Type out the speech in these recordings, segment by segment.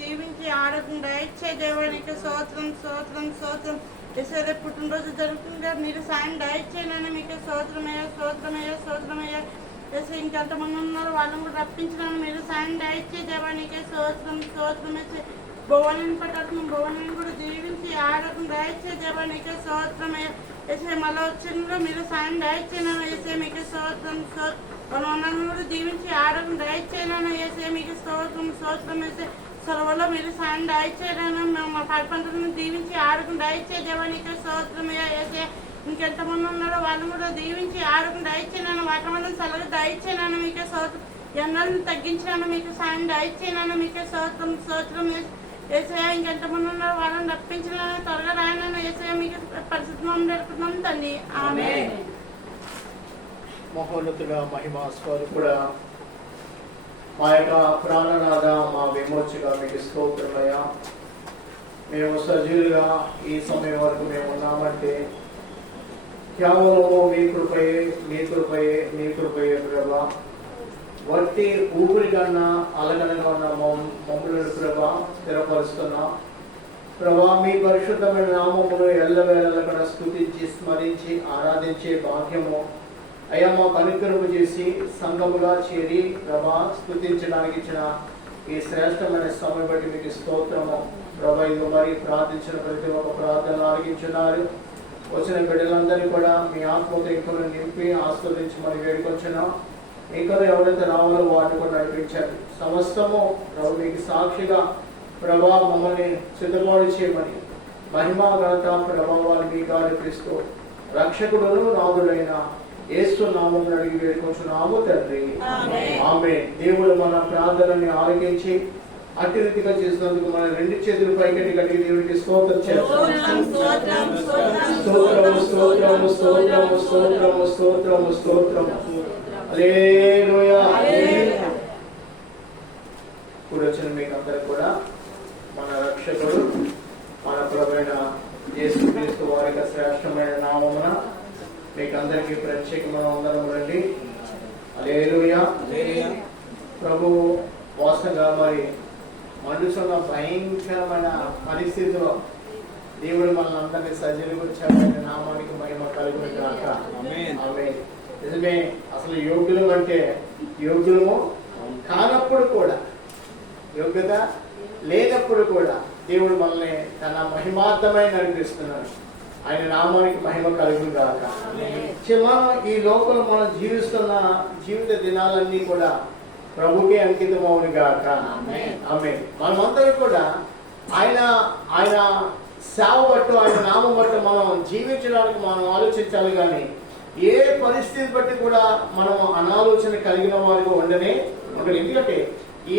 దీవించి ఆడకుండా ఇచ్చే దేవానికి స్తోత్రం స్తోత్రం స్తోత్రం. ఏసే పుట్టినరోజు జరుగుతుంది, మీరు సాయం దయచేయనని మీకు స్తోత్రమయ్యా స్తోత్రమయ్యా స్తోత్రమయ్యా. ఏసే ఇంకెంతమంది ఉన్నారు వాళ్ళని కూడా రప్పించడానికి మీరు సాయం దయచే దేవానికి స్తోత్రం స్తోత్రం. వేసే భువనాన్ని పట్టాలను భువనాన్ని కూడా దీవించి ఆడకుండా దయచే దేవానికి స్తోత్రమయ్యా. వేసే మళ్ళీ వచ్చిన మీరు సాయం దయచేయను వేసే మీకు స్తోత్రం స్తోత్రం. వనవనాలను కూడా దీవించి ఆడకుండా దయచేయను వేసే మీకు స్తోత్రం స్తోత్రం. వేసే సెలవులో మీరు సాయం దయచేయను మా పంటలను దీవించి ఆడకుండా దయచే దేవానికి స్తోత్రమయ్యా. వేసే ఇంకెంతమంది ఉన్నారో వాళ్ళు కూడా దీవించి ఆడకుండా దయచేయను, వాతావరణం సెలవు దయచేయను మీకే స్తోత్రం. ఎండలను తగ్గించాను మీకు సాయం దయచేయను మీకే స్తోత్రం స్తోత్రం. ఏసయ్య ఇంకెంతమంది ఉన్నారో వాళ్ళని రప్పించాలని త్వరగా రాయనని ఏసయ్య మీకు పరిశుద్ధం జరుపుతున్నాం తండ్రి. ఆమేన్. మహోన్నతుడ మహిమా స్వరూపుడా, మా యొక్క ప్రాణనాథ మా విమోచక మీకు స్తోత్రమయ్యా. మేము సజీవులుగా ఈ సమయం వరకు మేము ఉన్నామంటే కేవలము మీ కృపయే మీ కృపయే మీ కృపయే ప్రభా. వట్టి ఊపిరి కన్నా అలగనగా ఉన్న మమ్మల్ని ప్రభా స్థిరపరుస్తున్నా ప్రభా. మీ పరిశుద్ధమైన నామమును ఎల్లవేళలా కూడా స్తుతించి స్మరించి ఆరాధించే భాగ్యము అయ్యా మా కనుకరుపు చేసి సంఘముగా చేరి ప్రభా స్తుతించడానికి ఇచ్చిన ఈ శ్రేష్టమైన సమయం బట్టి మీకు స్తోత్రము ప్రభా. ఇది మరి ప్రార్థించిన ప్రతి ఒక్క ప్రార్థన ఆలకించున్నారు. వచ్చిన బిడ్డలందరినీ కూడా మీ ఆత్మతో ఇంకొక నింపి ఆస్వాదించి మరి వేడుకొచ్చిన ఇంకా ఎవరైతే రావాలో వాటిని కూడా నడిపించారు. సమస్తము ప్రభు మీకు సాక్షిగా ప్రభా మమ్మల్ని సిద్ధపాటు చేయమని మహిమా ఘనత ప్రభావాలు మీకు ఆరోపిస్తూ రక్షకుడును నాథుడైన యేసు నామమున అడిగి వేడుకొంచున్నాము తండ్రి. ఆమేన్. దేవుడు మన ప్రార్థనని ఆలకించి అట్టి రీతిగా చేసినందుకు మన రెండు చేతులు పైకెట్టి గట్టి దేవుడికి స్తోత్రం చేస్తాం. స్తోత్రము స్తోత్రము స్తోత్రము స్తోత్రము స్తోత్రము స్తోత్రము. హల్లెలూయా. ఇప్పుడు వచ్చిన మీకు అందరూ కూడా మన రక్షకుడు మన ప్రభువైన యేసుక్రీస్తు వారి యొక్క శ్రేష్టమైన నామమున మీకు అందరికీ ప్రత్యేకమైన వందనములు రండి. హల్లెలూయా. ప్రభు వాస్తవంగా మరి మనుషుల భయంకరమైన పరిస్థితిలో దేవుడు మనల్ని అందరినీ సజీవించాలని నామానికి మహిమ కలుగును గాక. ఆమేన్. నిజమే. అసలు యోగ్యులు అంటే యోగ్యులము కానప్పుడు కూడా, యోగ్యత లేనప్పుడు కూడా దేవుడు మనల్ని తన మహిమార్థమై నడిపిస్తున్నాడు. ఆయన నామానికి మహిమ కలుగును గాక. మనం ఈ లోకంలో మనం జీవిస్తున్న జీవిత దినాలన్నీ కూడా ప్రభుకే అంకితం అవును గాక. ఆమేన్. మనమందరూ కూడా ఆయన సేవ బట్టు ఆయన నామం బట్టు మనం జీవించడానికి మనం ఆలోచించాలి. కానీ ఏ పరిస్థితి బట్టి కూడా మనం అనాలోచన కలిగిన వారిగా ఉండనే ఒకటి. ఎందుకంటే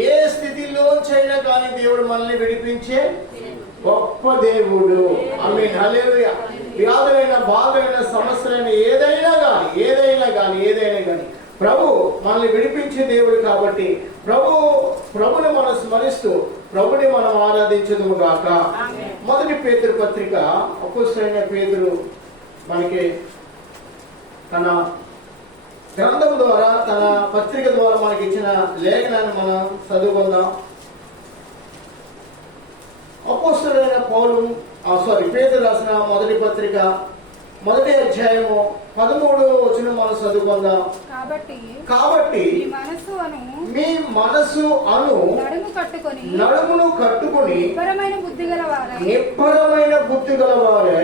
ఏ స్థితిలోంచైనా కానీ దేవుడు మనల్ని విడిపించే గొప్ప దేవుడు. ఆమేన్. హల్లెలూయా. వ్యాధులైన బాధలైన సమస్యలైన ఏదైనా కానీ ప్రభు మనల్ని విడిపించే దేవుడు కాబట్టి ప్రభుని మనం స్మరిస్తూ ప్రభుని మనం ఆరాధించదుము గాక. మొదటి పేతురు పత్రిక అపోస్తలుడైన పేతురు మనకి తన గ్రంథం ద్వారా తన పత్రిక ద్వారా మనకి ఇచ్చిన లేఖనాన్ని మనం చదువుకుందాం. అపోస్తలుడైన పేతురు రాసిన మొదటి పత్రిక మొదటి అధ్యాయము 13వ వచనం మనం చదువుకుందాం. కాబట్టి మీ మనసు అను నడుమును కట్టుకొని నిబ్బరమైన బుద్ధి గలవారే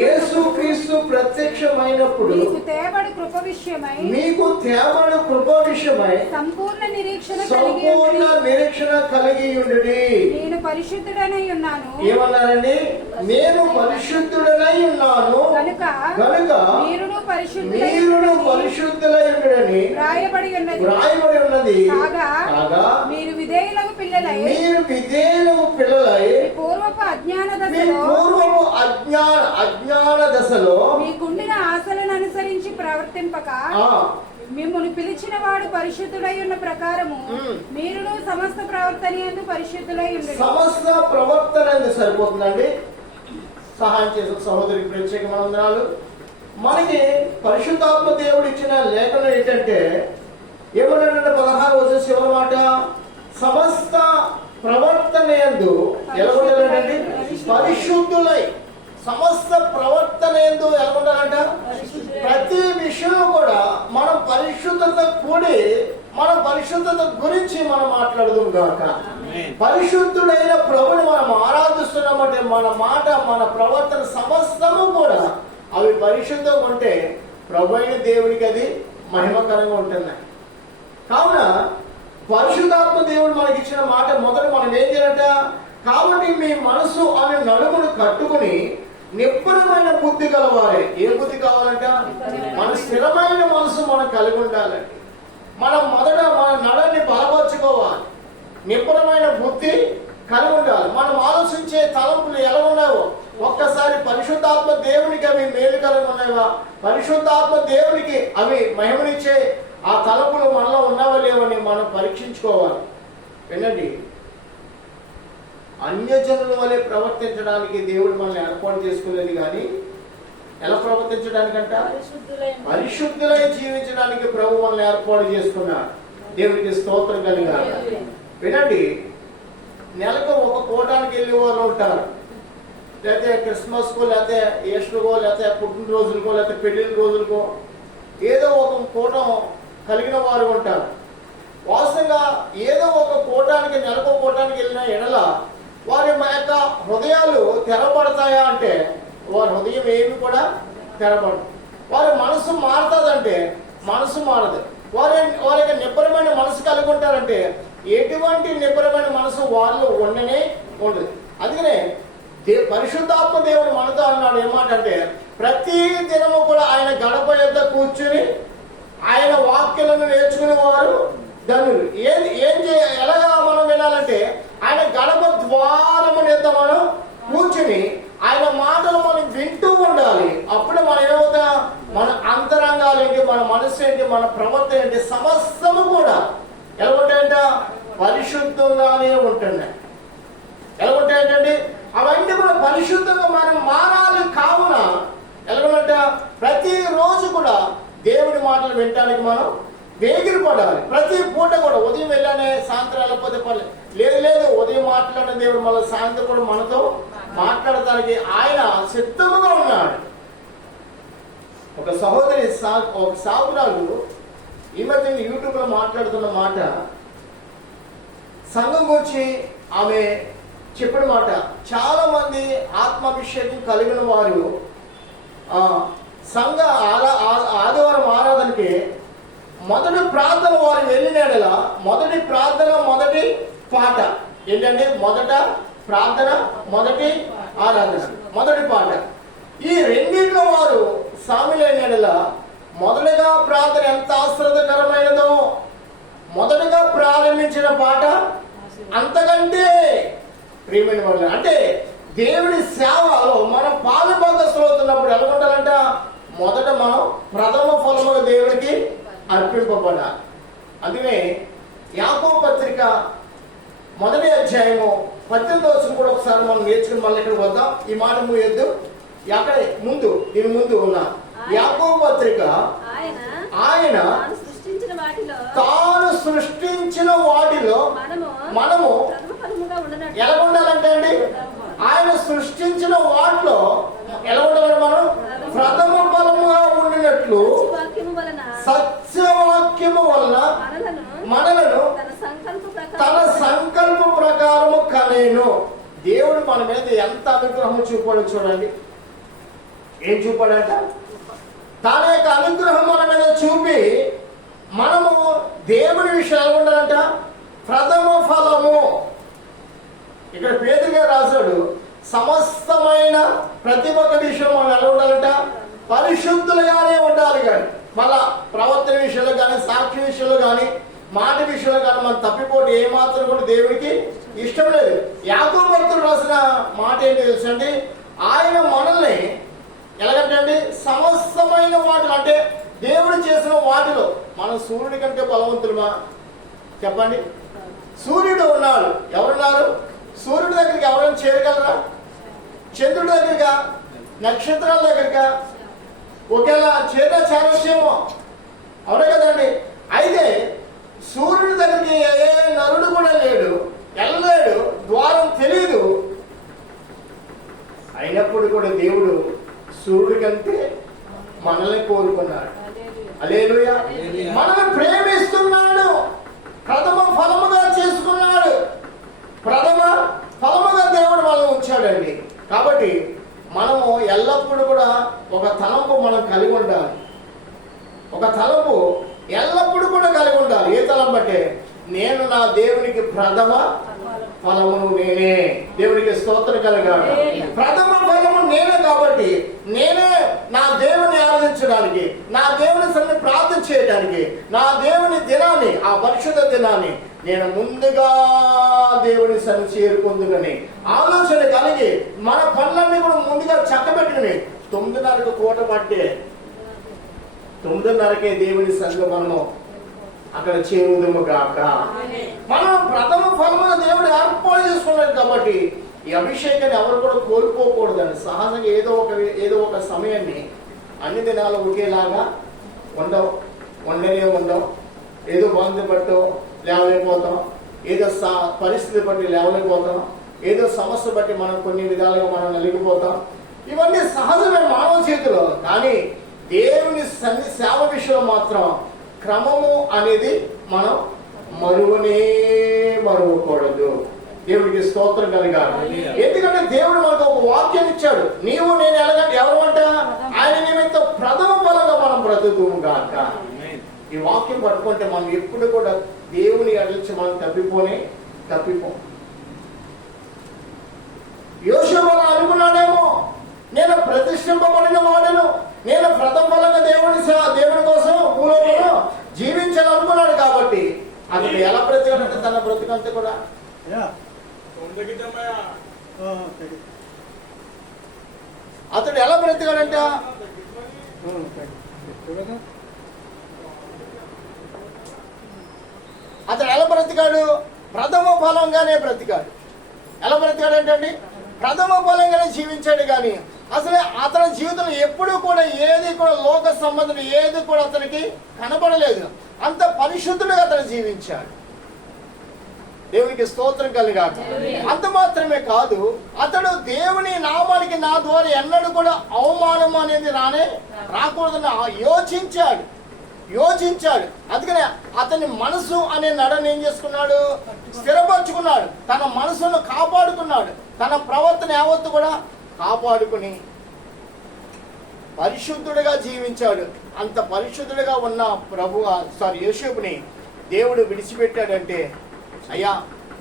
యేసుక్రీస్తు ప్రత్యక్షమైనప్పుడు మీకు తేబడు కృప విషయమై సంపూర్ణ నిరీక్షణ కలిగి ఉండుడి. నేను పరిశుద్ధుడనై ఉన్నాను. ఏమన్నారండి? నేను పరిశుద్ధుడనై ఉన్నాను కనుక మీరును పరిశుద్ధులై ఉండుడని రాయబడి ఉన్నది. కాగా మీరు విధేయులకు పిల్లలై పూర్వపు అజ్ఞాన దశలో మీకుండిన ఆశలను అనుసరించి ప్రవర్తింపక మిమ్మల్ని పిలిచిన వాడు పరిశుద్ధుడై ఉన్న ప్రకారము మీరును సమస్త ప్రవర్తన యందు పరిశుద్ధులై ఉండండి. సమస్త ప్రవర్తన సరిపోతుందండి. సహాయం చేసిన సహోదరికి ప్రత్యేకమైన వందనాలు. మనకి పరిశుద్ధాత్మ దేవుడు ఇచ్చిన లేఖనం ఏంటంటే ఏమన్నాడంటే 16వ వచనం చివరి మాట, సమస్త ప్రవర్తన యందు ఎలా ఉండాలంటే పరిశుద్ధులై, సమస్త ప్రవర్తన యందు ఎలా ఉండాలంట, ప్రతి విషయంలో కూడా మనం పరిశుద్ధత కూడి మన పరిశుద్ధత గురించి మనం మాట్లాడదాం కాక. పరిశుద్ధుడైన ప్రభుని మనం ఆరాధిస్తున్నామంటే మన మాట, మన ప్రవర్తన సమస్తము కూడా అవి పరిశుద్ధంగా ఉంటే ప్రభు అయిన దేవునికి అది మహిమకరంగా ఉంటున్నాయి. కావున పరిశుద్ధాత్మ దేవుడు మనకి ఇచ్చిన మాట మొదట మనం ఏం చేయాలంట, కాబట్టి మీ మనసు అనే నలుగును కట్టుకుని నిబ్బరమైన బుద్ధి గలవారే. ఏ బుద్ధి కావాలంట, మన స్థిరమైన మనసు మనం కలిగి ఉండాలండి. మనం మొదట మన నడని బలపరుచుకోవాలి, నిబ్బరమైన బుద్ధి కలిగి ఉండాలి. మనం ఆలోచించే తలంపులు ఎలా ఉన్నాయో ఒక్కసారి పరిశుద్ధాత్మ దేవునికి అవి మేలుకరంగా ఉన్నాయా, పరిశుద్ధాత్మ దేవునికి అవి మహిమనిచ్చే ఆ తలంపులు మనలో ఉన్నావా లేవని మనం పరీక్షించుకోవాలి. వినండి, అన్యజనుల వలె ప్రవర్తించడానికి దేవుడు మనల్ని ఏర్పాటు చేసుకునేది, కానీ ఎలా ప్రవర్తించడానికంట, పరిశుద్ధులై జీవించడానికి ప్రభు మనల్ని ఏర్పాటు చేసుకున్నాడు. దేవుడికి స్తోత్రం కలిగాలి. వినండి, నెలకు ఒక కోటానికి వెళ్ళే వాళ్ళు ఉంటారు, లేకపోతే క్రిస్మస్కో, లేకపోతే ఈస్టర్కో, లేకపోతే పుట్టినరోజులకో, లేకపోతే పెళ్లిళ్ళ రోజులకో ఏదో ఒక కూటం కలిగిన వారు ఉంటారు. వాస్తవంగా ఏదో ఒక కూటానికి, నెలకు కోటానికి వెళ్ళిన ఎడల వారి యొక్క హృదయాలు తెరపడతాయా అంటే వారి హృదయం ఏమి కూడా తెరపడదు. వారి మనసు మారుతుందంటే మనసు మారదు. వారికి నిబ్బరమైన మనసు కలిగి ఉంటారంటే ఎటువంటి నిబ్బరమైన మనసు వాళ్ళు ఉండనే ఉండదు. అందుకనే పరిశుద్ధాత్మ దేవుడు మనతో అన్నాడు ఏమాట అంటే, ప్రతి దినము కూడా ఆయన గడప యొద్ద కూర్చుని ఆయన వాక్యాలను నేర్చుకునే వారు ధనులు. ఎలాగా మనం వినాలంటే ఆయన గడప ద్వారము నేత మనం కూర్చుని ఆయన మాటలు మనం వింటూ ఉండాలి. అప్పుడు మనం ఏమవుతా, మన అంతరంగాలు ఏంటి, మన మనసు ఏంటి, మన ప్రవర్తన ఏంటి, సమస్తము కూడా ఎలా ఉంటాయంట, పరిశుద్ధంగానే ఉంటున్నాయి. ఎలా ఉంటాయంటే అవన్నీ కూడా పరిశుద్ధంగా మనం మారాలి. కావున ఎలాగంట ప్రతిరోజు కూడా దేవుడి మాటలు వినడానికి మనం వేగిరి పడాలి. ప్రతి పూట కూడా ఉదయం వెళ్ళానే సాయంత్రం వెళ్ళకపోతే పర్లేదు, లేదు ఉదయం మాట్లాడిన దేవుడు మళ్ళీ సాయంత్రం కూడా మనతో మాట్లాడటానికి ఆయన సిద్ధముగా ఉన్నాడు. ఒక సహోదరి ఒక సాగురాలు ఈ మధ్య యూట్యూబ్ లో మాట్లాడుతున్న మాట, సంఘం వచ్చి ఆమె చెప్పిన మాట, చాలా మంది ఆత్మాభిషేకం కలిగిన వారు సంఘ ఆదివారం ఆరాధనకి మొదటి ప్రార్థన వారు వెళ్ళినడల మొదటి ప్రార్థన మొదటి పాట ఏంటంటే, మొదట ప్రార్థన మొదటి ఆరాధన మొదటి పాట. ఈ రెండింటిలో వారు సామిలైనడల మొదటిగా ప్రార్థన ఎంత ఆశ్రదకరమైనదో, మొదటగా ప్రారంభించిన పాట అంతకంటే ప్రియమైన వాళ్ళు. అంటే దేవుడి సేవలో మనం పాలుభాగస్తులు అవుతున్నప్పుడు ఎలా ఉండాలంట, మొదట మనం ప్రథమ ఫలముగా దేవుడికి అర్పింపబడాలి. అందుకనే యాకోబు పత్రిక 1వ అధ్యాయము 18వ వచనం కూడా ఒకసారి మనం నేర్చుకుని మళ్ళీ ఇక్కడికి వద్దాం. ఈ మాట మూయొద్దు, అక్కడే ముందు దీని ముందు ఉన్న యాకోబు పత్రిక, ఆయన తాను సృష్టించిన వాటిలో మనము ఎలా ఉండాలంటే అండి, ఆయన సృష్టించిన వాటిలో ఎలా ఉండాలంటే మనం ప్రథమ ఫలముగా ఉండినట్లు సత్యవాక్యము వలన మనలను తన సంకల్ప ప్రకారము కనేను. దేవుడు మన మీద ఎంత అనుగ్రహం చూపాడు చూడండి. ఏం చూపాడంట, తన యొక్క అనుగ్రహం మన మీద చూపి మనము దేవుని విషయాలు ఉండాలంట ప్రథమ ఫలము. ఇక్కడ పేతురు గారు రాశాడు, సమస్తమైన ప్రతి ఒక్క విషయం మనం ఎలా ఉండాలంట, పరిశుద్ధులుగానే ఉండాలి. కానీ మళ్ళా ప్రవర్తన విషయంలో కానీ, సాక్షి విషయంలో కానీ, మాట విషయంలో కానీ మనం తప్పిపోతే ఏమాత్రం కూడా దేవుడికి ఇష్టం లేదు. యాకోబు భక్తుడు రాసిన మాట ఏంటి తెలుసండి, ఆయన మనల్ని ఎలాగంటే సమస్తమైన వాటిలో, అంటే దేవుడు చేసిన వాటిలో మనం సూర్యుడి కంటే బలవంతులమా చెప్పండి? సూర్యుడు ఉన్నాడు, ఎవరున్నారు? సూర్యుడి దగ్గరికి ఎవరైనా చేరగలరా? చంద్రుడి దగ్గరగా, నక్షత్రాల దగ్గరగా ఒకేలా చేరవచ్చేమో, అవునే కదండి. అయితే సూర్యుడి దగ్గరికి ఏ నరుడు కూడా లేడు, వెళ్ళలేడు, ద్వారం తెలియదు. అయినప్పుడు కూడా దేవుడు సూర్యుడి కంటే మనల్ని కోరుకున్నాడు. హల్లెలూయా. మనల్ని ప్రేమిస్తున్నాడు, ప్రథమ ఫలముగా చేసుకున్నాడు, ప్రథమ ఫలముగా దేవుడు మనల్ని ఉంచాడండి. కాబట్టి మనము ఎల్లప్పుడూ కూడా ఒక తలంపు మనం కలిగి ఉండాలి. ఒక తలంపు ఎల్లప్పుడూ కూడా కలిగి ఉండాలి. ఏ తలంపు అంటే, నేను నా దేవునికి ప్రథమ ఫలమును నేనే. దేవునికి స్తోత్రం కలగాలి. ప్రథమ ఫలము నేనే కాబట్టి నేనే నా దేవుని ఆరాధించడానికి, నా దేవుని సన్ని ప్రార్థన చేయడానికి, నా దేవుని దినాన్ని, ఆ పరిశుద్ధ దినాన్ని నేను ముందుగా దేవుని సన్ని చేరుకుందునని ఆలోచన కలిగి మన పనులన్నీ కూడా ముందుగా చక్కబెట్టుకుని 9:30కు కోట పట్టే 9:30కే దేవుని సన్నిధిలో మనము అక్కడ చేరుదుము గాక. మనం ప్రథమ ఫలముగా దేవుడు ఏర్పాటు చేసుకున్నాడు కాబట్టి ఈ అభిషేకాన్ని ఎవరు కూడా కోల్పోకూడదండి. సహజంగా ఏదో ఒక సమయాన్ని అన్ని దినాలు ఒకేలాగా ఉండనే ఉండవు. ఏదో బంధు పట్టో లేవలేకపోతాం, ఏదో పరిస్థితి బట్టి లేవలేకపోతాం, ఏదో సమస్య బట్టి మనం కొన్ని విధాలుగా మనం నలిగిపోతాం. ఇవన్నీ సహజమైన మానవ చేతిలో. కానీ దేవుని సేవ విషయంలో మాత్రం క్రమము అనేది మనం మరువకూడదు. దేవుడికి స్తోత్రం కలగాలి. ఎందుకంటే దేవుడు మనకు ఒక వాక్యం ఇచ్చాడు, నీవు నేను ఎలాగంటే ఎవరు అంట, ఆయన నిమిత్తం ప్రథమ ఫలంగా మనం బ్రతుకుము గాక. ఈ వాక్యం పట్టుకుంటే మనం ఎప్పుడు కూడా దేవుని అడిచి మనం తప్పిపోం. యోషువ అనుకున్నాడేమో, నేను ప్రతిష్ఠింపబడిన వాడను, నేను ప్రథమ ఫలంగా దేవుని కోసం భూలోకంలో జీవించాలనుకున్నాడు. కాబట్టి అతను ఎలా బ్రతికాడంటే తన బ్రతుకంతా కూడా అతడు ఎలా బ్రతికాడంట, అతడు ఎలా బ్రతికాడు, ప్రథమ ఫలంగానే బ్రతికాడు. ఎలా బ్రతికాడంటే ప్రథమ ఫలంగానే జీవించాడు. కానీ అసలు అతని జీవితంలో ఎప్పుడూ కూడా ఏది కూడా లోక సంబంధం ఏది కూడా అతనికి కనబడలేదు. అంత పరిశుద్ధుడుగా అతను జీవించాడు. దేవునికి స్తోత్రం కలిగాక. అంత మాత్రమే కాదు, అతడు దేవుని నామానికి నా ద్వారా ఎన్నడూ కూడా అవమానం అనేది రాకూడదని యోచించాడు. అందుకనే అతని మనసు అనే నడని ఏం చేసుకున్నాడు, స్థిరపరచుకున్నాడు. తన మనసును కాపాడుకున్నాడు, తన ప్రవర్తన యావత్తు కూడా కాపాడుకుని పరిశుద్ధుడిగా జీవించాడు. అంత పరిశుద్ధుడిగా ఉన్న యోసేపుని దేవుడు విడిచిపెట్టాడంటే, అయ్యా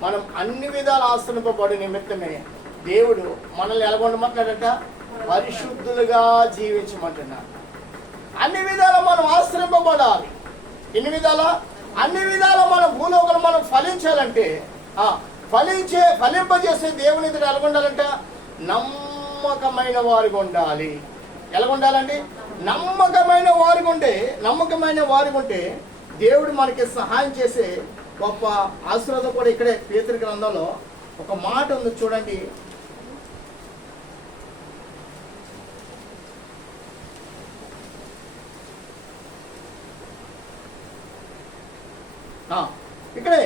మనం అన్ని విధాలు ఆశ్రయింపబడు నిమిత్తమే దేవుడు మనల్ని ఎలాగొండమంటాడట, పరిశుద్ధులుగా జీవించమంటున్నాడు. అన్ని విధాలు మనం ఆశ్రయింపబడాలి. అన్ని విధాల మన భూలోకం మనం ఫలించాలంటే, ఫలింపజేసే దేవుని ఎదుట ఎలాగొండాలంట, నమ్మకమైన వారిగా ఉండాలి. ఎలాగుండాలండి, నమ్మకమైన వారికి ఉంటే దేవుడు మనకి సహాయం చేసే గొప్ప ఆశీర్వాదం కూడా ఇక్కడే పేతురు గ్రంథంలో ఒక మాట ఉంది చూడండి. ఇక్కడే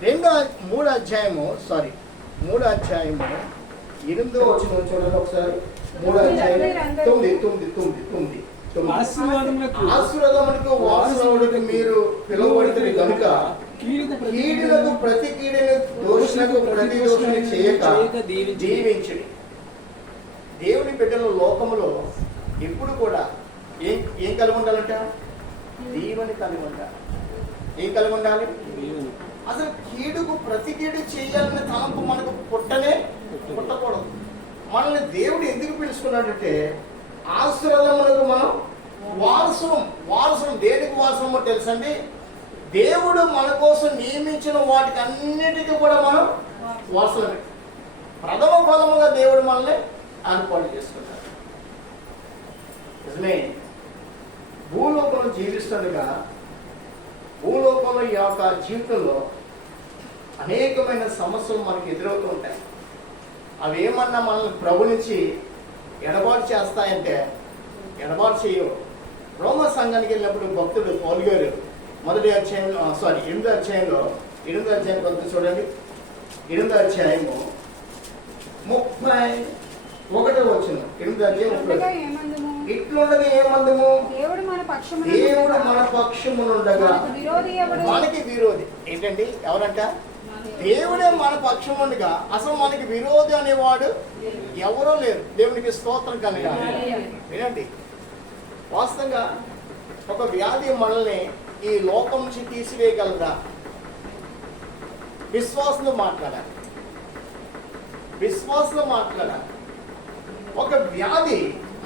3వ అధ్యాయము 8వ వచనం చూడండి ఒకసారి. 3వ అధ్యాయం 9. ఆశీర్వాదములకు వారసులకు మీరు పిలువబడితే కనుక కీడులకు ప్రతి కీడును, దోషులకు ప్రతి దోషుని చేయక జీవించండి. దేవుని బిడ్డల లోకములో ఎప్పుడు కూడా ఏం కలిగి ఉండాలంట, దీవెని కలిగి ఉండాలి. ఏం కలిగి ఉండాలి, అసలు కీడుకు ప్రతి కీడు చేయాలనే తలంపు మనకు పుట్టకూడదు. మనల్ని దేవుడు ఎందుకు పిలుచుకున్నాడంటే, ఆశీర్వాదములకు మనం వారసులం. దేనికి వారసమో తెలుసండి, దేవుడు మన కోసం నియమించిన వాటికి అన్నిటికీ కూడా మనం వారసులమే. ప్రథమ ఫలముగా దేవుడు మనల్ని ఏర్పాటు చేసుకున్నాడు. నిజమే, భూలోకంలో జీవిస్తుండగా భూలోకంలో ఈ యొక్క జీవితంలో అనేకమైన సమస్యలు మనకు ఎదురవుతూ ఉంటాయి. అవి ఏమన్నా మనల్ని ప్రభు నుంచి ఎడబాటు చేస్తాయంటే ఎడబాటు చేయవు. రోమ సంఘానికి వెళ్ళినప్పుడు భక్తుడు పౌలు గారు 8వ అధ్యాయం కొంత చూడండి. 8వ అధ్యాయము 31వ వచనం. 8వ అధ్యాయం 30. ఇట్లుండగా ఏమందుము? దేవుడు మన పక్షమునుండగా మనకి విరోధి ఏంటండి? ఎవరంట? దేవుడే మన పక్షముండగా అసలు మనకి విరోధి అనేవాడు ఎవరో లేరు. దేవునికి స్తోత్రం కలుగా. వినండి, వాస్తవంగా ఒక వ్యాధి మనల్ని ఈ లోకం నుంచి తీసివేయగలరా? విశ్వాసంలో మాట్లాడాలి. ఒక వ్యాధి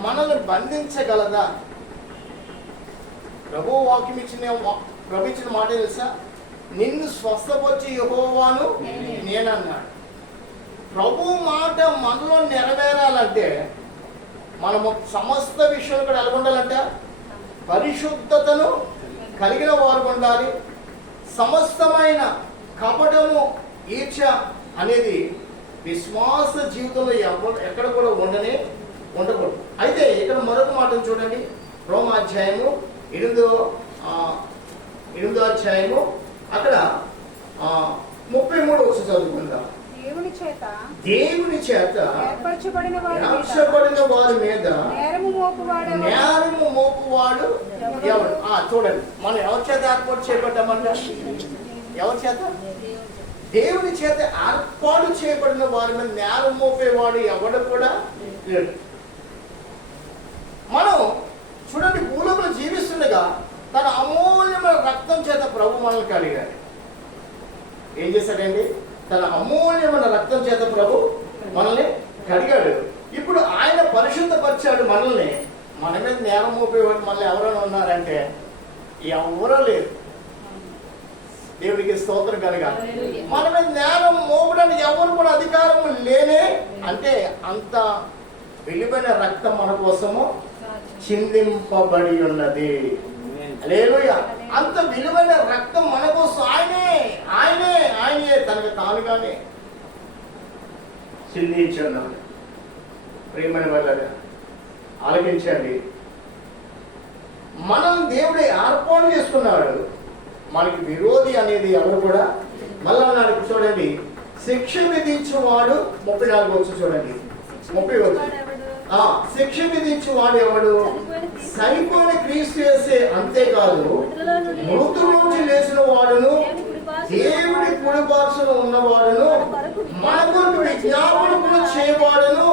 మనల్ని బంధించగలదా? ప్రభు వాక్యం ఇచ్చిన మాట తెలుసా? నిన్ను స్వస్థపరిచే యెహోవాను నేనన్నాడు. ప్రభు మాట మనలో నెరవేరాలంటే మనము సమస్త విషయంలో కూడా ఎలా ఉండాలంట? పరిశుద్ధతను కలిగిన వారు ఉండాలి. సమస్తమైన కపటము, ఈర్ష అనేది విశ్వాస జీవితంలో ఎక్కడ కూడా ఉండకూడదు. అయితే ఇక్కడ మరొక మాటను చూడండి. రోమా అధ్యాయము 8వ అధ్యాయము అక్కడ 33 వచ్చి చదువుకుందాం. దేవుని చేత ఏర్పరచబడిన వారి మీద నేరము మోపువాడు ఎవడు? చూడండి, మనం ఎవరి చేత ఏర్పాటు చేయబడ్డామన్నా? ఎవరి చేత? దేవుని చేత ఏర్పాటు చేయబడిన వారి మీద నేరం మోపేవాడు ఎవడు కూడా లేడు. మనం చూడండి, భూలోకంలో జీవిస్తుండగా తన అమూల్యమైన రక్తం చేత ప్రభు మనల్ని కడిగాడు. ఏం చేశాడండి? తన అమూల్యమైన రక్తం చేత ప్రభు మనల్ని కడిగాడు. ఇప్పుడు ఆయన పరిశుద్ధపరిచాడు మనల్ని. మన మీద నేరం మోపేవాడు మనల్ని ఎవరైనా ఉన్నారంటే ఎవరో లేరు. దేవుడికి స్తోత్రం కలుగా. మన మీద నేరం మోపడానికి ఎవరు కూడా అధికారం లేనే. అంటే అంత విలువైన రక్తం మన కోసము చిందింపబడి ఉన్నది. హల్లెలూయా. అంత విలువైన రక్తం మన కోసం ఆయనే తనకు తానుగానే చిందించున్నాడు. ప్రియమైన వాళ్ళగా ఆలకించండి. మనం దేవుడే ఏర్పాటు చేసుకున్నాడు. మనకి విరోధి అనేది ఎవరు కూడా మళ్ళా నాడు చూడండి. శిక్ష విధించేవాడు 34 వచ్చి చూడండి. 30 వచ్చి శిక్ష విధించేవాడు ఎవడు? సరిపోయిన క్రీస్తు యేసే. అంతేకాదు మృతుల నుంచి లేచిన వాడును దేవుడి కుడిపార్శ్వన ఉన్నవాడును మన కొరకు విజ్ఞాపన చేయవాడును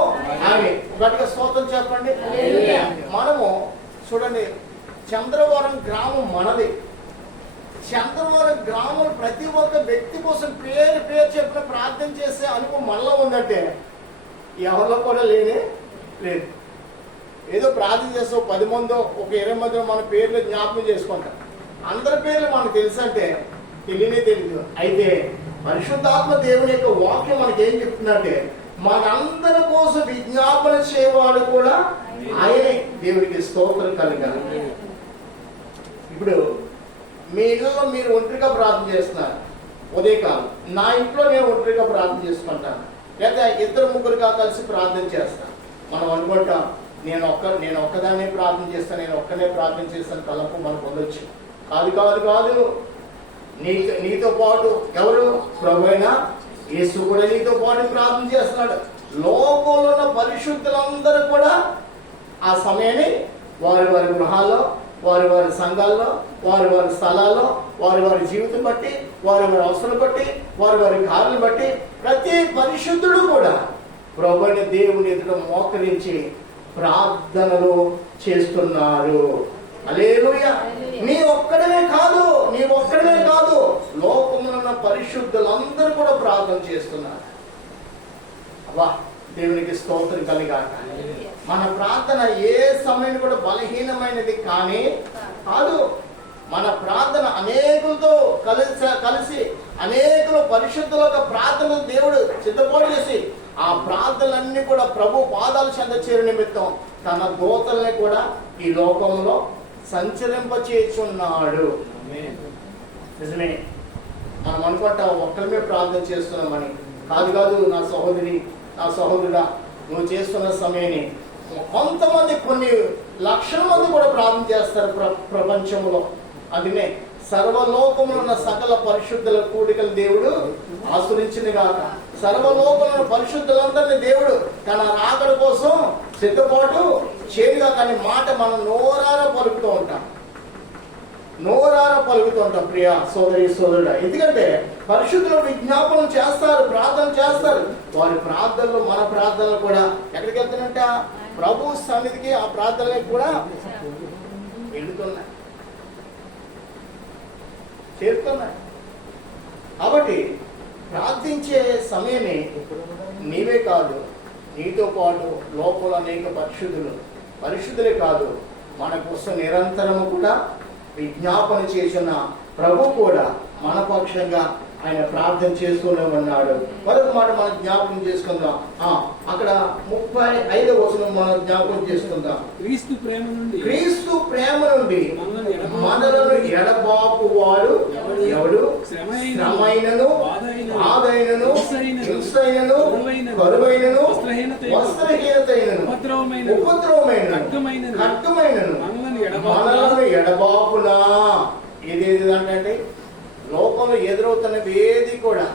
అని. గట్టిగా స్తోత్రం చెప్పండి. మనము చూడండి, చంద్రవరం గ్రామం మనది. చంద్రవరం గ్రామం ప్రతి ఒక్క వ్యక్తి కోసం పేరు చెప్పిన ప్రార్థన చేసే అనుభవం మనలో ఉందంటే ఎవరిలో కూడా లేదు. ఏదో ప్రార్థన చేస్తాం 10 మందో ఒక 20 మందిలో మన పేర్లు జ్ఞాపకం చేసుకుంటాం. అందరి పేర్లు మనకు తెలుసు అంటే తెలియదు. అయితే పరిశుద్ధాత్మ దేవుని యొక్క వాక్యం మనకి ఏం చెప్తుందంటే మనందరి కోసం విజ్ఞాపన చేయవాడు కూడా ఆయనే. దేవుడికి స్తోత్రం కలగాలి. ఇప్పుడు మీ ఇళ్ళలో మీరు ఒంటరిగా ప్రార్థన చేస్తున్నారు. ఉదయకాలం నా ఇంట్లో నేను ఒంటరిగా ప్రార్థన చేసుకుంటాను, లేదా 2-3గా కలిసి ప్రార్థన చేస్తాను. మనం అనుకుంటాం నేను ఒక్కదాన్నే ప్రార్థన చేస్తాను, నేను ఒక్కనే ప్రార్థన చేస్తాను తలపు మనకు ఉండొచ్చు. కాదు. నీతో పాటు ఎవరు? ప్రభువైన యేసు కూడా నీతో పాటు ప్రార్థన చేస్తున్నాడు. లోకంలో ఉన్న పరిశుద్ధులందరూ కూడా ఆ సమయాన్ని వారి గృహాల్లో, వారి సంఘాల్లో, వారి స్థలాల్లో, వారి జీవితం బట్టి, వారి అవసరం బట్టి, వారి కార్యాలను బట్టి ప్రతి పరిశుద్ధుడు కూడా ప్రభువైన దేవుని ఎదుట మోకరించి ప్రార్థనలు చేస్తున్నారు. హల్లెలూయా. నీ ఒక్కడమే కాదు లోకంలో ఉన్న పరిశుద్ధులందరూ కూడా ప్రార్థన చేస్తున్నారు. అబ్బా, దేవునికి స్తోత్రం కలిగాక. మన ప్రార్థన ఏ సమయం కూడా బలహీనమైనది కాదు. మన ప్రార్థన అనేకులతో కలిసి అనేకులు పరిశుద్ధుల యొక్క ప్రార్థన దేవుడు సిద్ధపాటు చేసి ఆ ప్రార్థనలన్నీ కూడా ప్రభు పాదాలు చెంద చేరు నిమిత్తం తన దూతల్ని కూడా ఈ లోకంలో సంచరింపచేస్తున్నాడు. నిజమే, మనం అనుకుంటాం ఒక్కరిమే ప్రార్థన చేస్తున్నామని. కాదు. నా సహోదరి, నా సహోదరుడా, నువ్వు చేస్తున్న సమయాన్ని కొన్ని లక్షల మంది కూడా ప్రార్థన చేస్తారు ప్రపంచంలో. అందుకనే సర్వలోకములో ఉన్న సకల పరిశుద్ధుల కూడికల దేవుడు ఆశ్రయించింది కాక, సర్వలోకములో ఉన్న పరిశుద్ధులందరినీ దేవుడు తన రాకడ కోసం సిద్ధపాటు చేయగా, కానీ మాట మనం నోరారా పలుకుతూ ఉంటాం, ప్రియ సోదరి సోదరుడా. ఎందుకంటే పరిశుద్ధులు విజ్ఞాపనం చేస్తారు, ప్రార్థన చేస్తారు. వారి ప్రార్థనలు మన ప్రార్థనలు కూడా ఎక్కడికి వెళ్తున్నట్ట? ప్రభు సన్నిధికి ఆ ప్రార్థనలకు కూడా వెళుతున్నాయి, చేరుతున్నాయి. కాబట్టి ప్రార్థించే సమయాన్ని నీవే కాదు, నీతో పాటు లోపల అనేక పరిశుద్ధులే కాదు, మన కోసం నిరంతరము కూడా విజ్ఞాపన చేసిన ప్రభు కూడా మన పక్షంగా ఆయన ప్రార్థన చేస్తూనే ఉన్నాడు. మరొక మాట మనం జ్ఞాపకం చేసుకుందాం. అక్కడ 35వ వచనం మనం జ్ఞాపకం చేసుకుందాం. క్రీస్తు ప్రేమ నుండి మనలను ఎడబాపు వాడు ఎవడు? శ్రమైనను, బాధైనను, హింసైనను, కరువైనను, వస్త్రహీనతైనను, ఉపద్రవమైనను, ఖడ్గమైనను మనలను ఎడబాపునా. ఏదేది అంటే లోకంలో ఎదురవుతున్నవి ఏది కూడా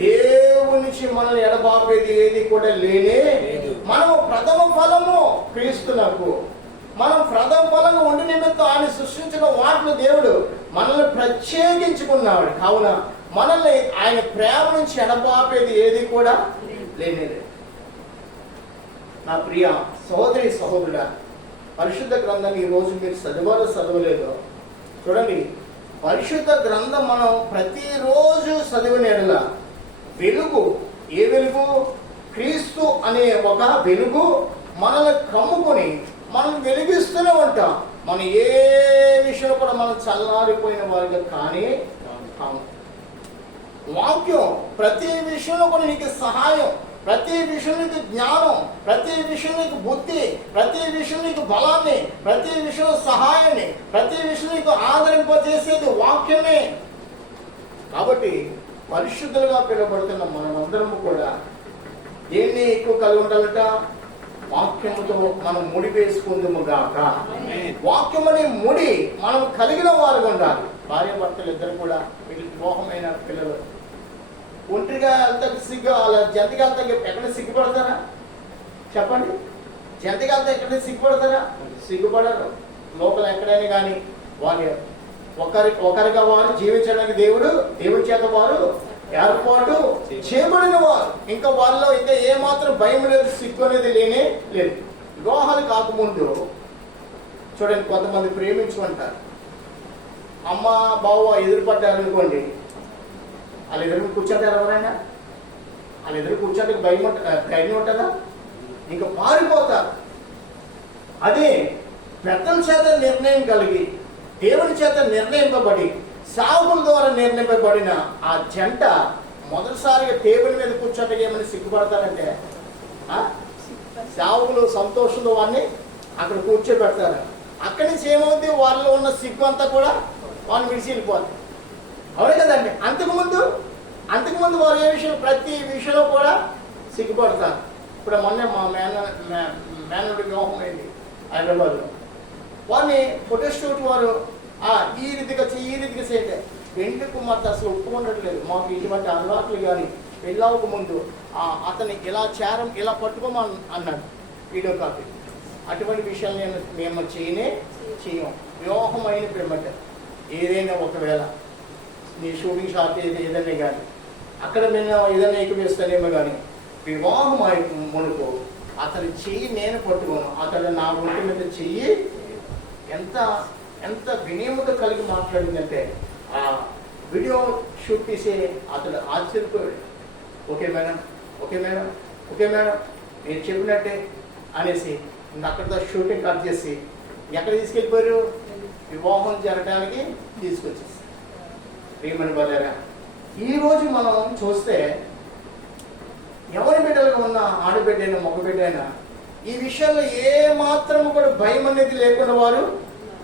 దేవుని నుంచి మనల్ని ఎడబాపేది ఏది కూడా లేనే. మనము ప్రథమ ఫలము క్రీస్తునకు, మనం ప్రథమ ఫలంగా ఉండి నిమిత్తం ఆయన సృష్టించిన వాటిలో దేవుడు మనల్ని ప్రత్యేకించుకున్నాడు. కావున మనల్ని ఆయన ప్రేమ నుంచి ఎడబాపేది ఏది కూడా లేనే. నా ప్రియ సహోదరి సహోదరుడా, పరిశుద్ధ గ్రంథాన్ని ఈరోజు మీరు చదవలేదు చూడండి. పరిశుద్ధ గ్రంథం మనం ప్రతిరోజు చదివిన ఎడల వెలుగు, ఏ వెలుగు? క్రీస్తు అనే ఒక వెలుగు మనల్ని కమ్ముకొని మనం వెలిగిస్తూనే ఉంటాం. మనం ఏ విషయంలో కూడా మనం చల్లారిపోయిన వారిగా కానీ కాము. వాక్యం ప్రతి విషయంలో కూడా నీకు సహాయం, ప్రతి విషయం నీకు జ్ఞానం, ప్రతి విషయం నీకు బుద్ధి, ప్రతి విషయం నీకు బలాన్ని, ప్రతి విషయం సహాయాన్ని, ప్రతి విషయం నీకు ఆదరింపజేసేది వాక్యమే. కాబట్టి పరిశుద్ధులుగా పిలువబడుతున్న మనమందరము కూడా దేన్ని ఎక్కువ కలిగి ఉండాలట? వాక్యముతో మనం ముడి వేసుకుందుము గాక. వాక్యం అనే ముడి మనం కలిగిన వారు ఉండాలి. భార్య భర్తలు ఇద్దరు కూడా వివాహమైన పిల్లలు ఒంటరిగా అంత సిగ్గు, అలా జంతికి అంత ఎక్కడ సిగ్గుపడతారా? చెప్పండి, జంతికి అంత ఎక్కడ సిగ్గుపడతారా? సిగ్గుపడరు. లోపల ఎక్కడైనా కానీ వారి ఒకరిగా వారు జీవించడానికి దేవుడి చేత వారు ఏర్పాటు చేయబడిన వారు. ఇంకా వాళ్ళలో ఇంకా ఏమాత్రం భయం లేదు, సిగ్గు అనేది లేనే లేదు. వివాహాలు కాకముందు చూడండి, కొంతమంది ప్రేమించుకుంటారు. అమ్మ బావ ఎదురుపడ్డారు అనుకోండి, వాళ్ళ ఎదురు కూర్చుంటారు. ఎవరైనా వాళ్ళ ఎదురు కూర్చోడానికి ధైర్యం ఉంటుందా? ఇంకా పారిపోతారు. అదే పెద్దల చేత నిర్ణయం కలిగి, దేవుని చేత నిర్ణయింపబడి, సాగుల ద్వారా నిర్ణయింపబడిన ఆ జంట మొదటిసారిగా టేబుల్ మీద కూర్చోటకి ఏమని సిగ్గుపడతారంటే, సాగులు సంతోషంతో వాడిని అక్కడ కూర్చోబెడతారు. అక్కడి నుంచి ఏమవుతుంది? వాళ్ళలో ఉన్న సిగ్గు అంతా కూడా వాళ్ళు విడిచిపోతారు. అవునే కదండి. అంతకుముందు వారు ఏ విషయం, ప్రతి విషయంలో కూడా సిగ్గుపడతారు. ఇప్పుడు మొన్న మా మేనలుడి వివాహం అయింది హైదరాబాద్లో. వారిని ఫోటోస్టూట్ వారు ఈ రీతిగా చేయండి. పెళ్లి కుమార్తె అసలు ఒప్పుకున్నట్లేదు. మాకు ఇటువంటి అలవాట్లు కానీ పెళ్ళవక ముందు అతన్ని ఇలా పట్టుకోమని అన్నాడు వీడియో కాపీ. అటువంటి విషయాలు మేము చేయం. వివాహం అయిన పిమ్మట ఏదైనా ఒకవేళ నీ షూటింగ్ షాప్ ఏదైనా కానీ అక్కడ మేము ఏదైనా ఎక్కువేస్తానేమో కానీ వివాహం మునుకు అతని చెయ్యి నేను పట్టుకోను, అతడు నా ఒంటి మీద చెయ్యి ఎంత వినయముతో కలిగి మాట్లాడిందంటే ఆ వీడియో షూట్ తీసే అతడు ఆశ్చర్యపోయాడు. ఓకే మేడం నేను చెప్పినట్టే అనేసి ఇంకా అక్కడితో షూటింగ్ కట్ చేసి ఎక్కడ తీసుకెళ్ళిపోయారు? వివాహం జరగడానికి తీసుకొచ్చేసి. ప్రియమని బలారా, ఈరోజు మనం చూస్తే ఎవరి బిడ్డలుగా ఉన్న ఆడబిడ్డైనా మగబిడ్డైనా ఈ విషయంలో ఏ మాత్రం కూడా భయం అనేది లేకుండా వారు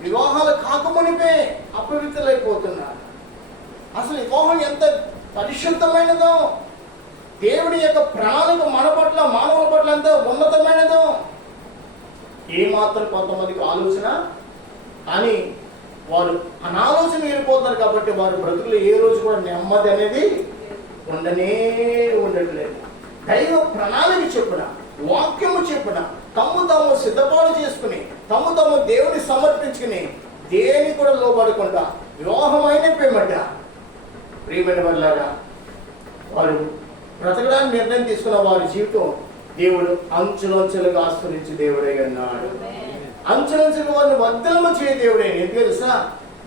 వివాహాలు కాకమునిపే అపవిత్రులైపోతున్నారు. అసలు వివాహం ఎంత పరిశుద్ధమైనదో, దేవుడి యొక్క ప్రణాళిక మన పట్ల, మానవుల పట్ల ఎంత ఉన్నతమైనదో ఏ మాత్రం కొంతమందికి ఆలోచన అని వారు అనాలోచన వెళ్ళిపోతున్నారు. కాబట్టి వారి బ్రతుకులు ఏ రోజు కూడా నెమ్మది అనేది ఉండట్లేదు. దైవ ప్రణాళిక చెప్పిన, వాక్యము చెప్పిన, తమ్ము తాము సిద్ధపాటు చేసుకుని, తమ్ము తాము దేవుని సమర్పించుకుని, దేని కూడా లోబడకుండా వివాహమైన పేమట ప్రియమైన వాళ్ళారా వారు బ్రతకడానికి నిర్ణయం తీసుకున్న వారి జీవితం దేవుడు అంచులంచులుగా ఆస్వాదించి దేవుడై ఉన్నాడు. అంచులంచులుగా వారిని వర్ధనము చేయ దేవుడే. ఎందుకు తెలుసా?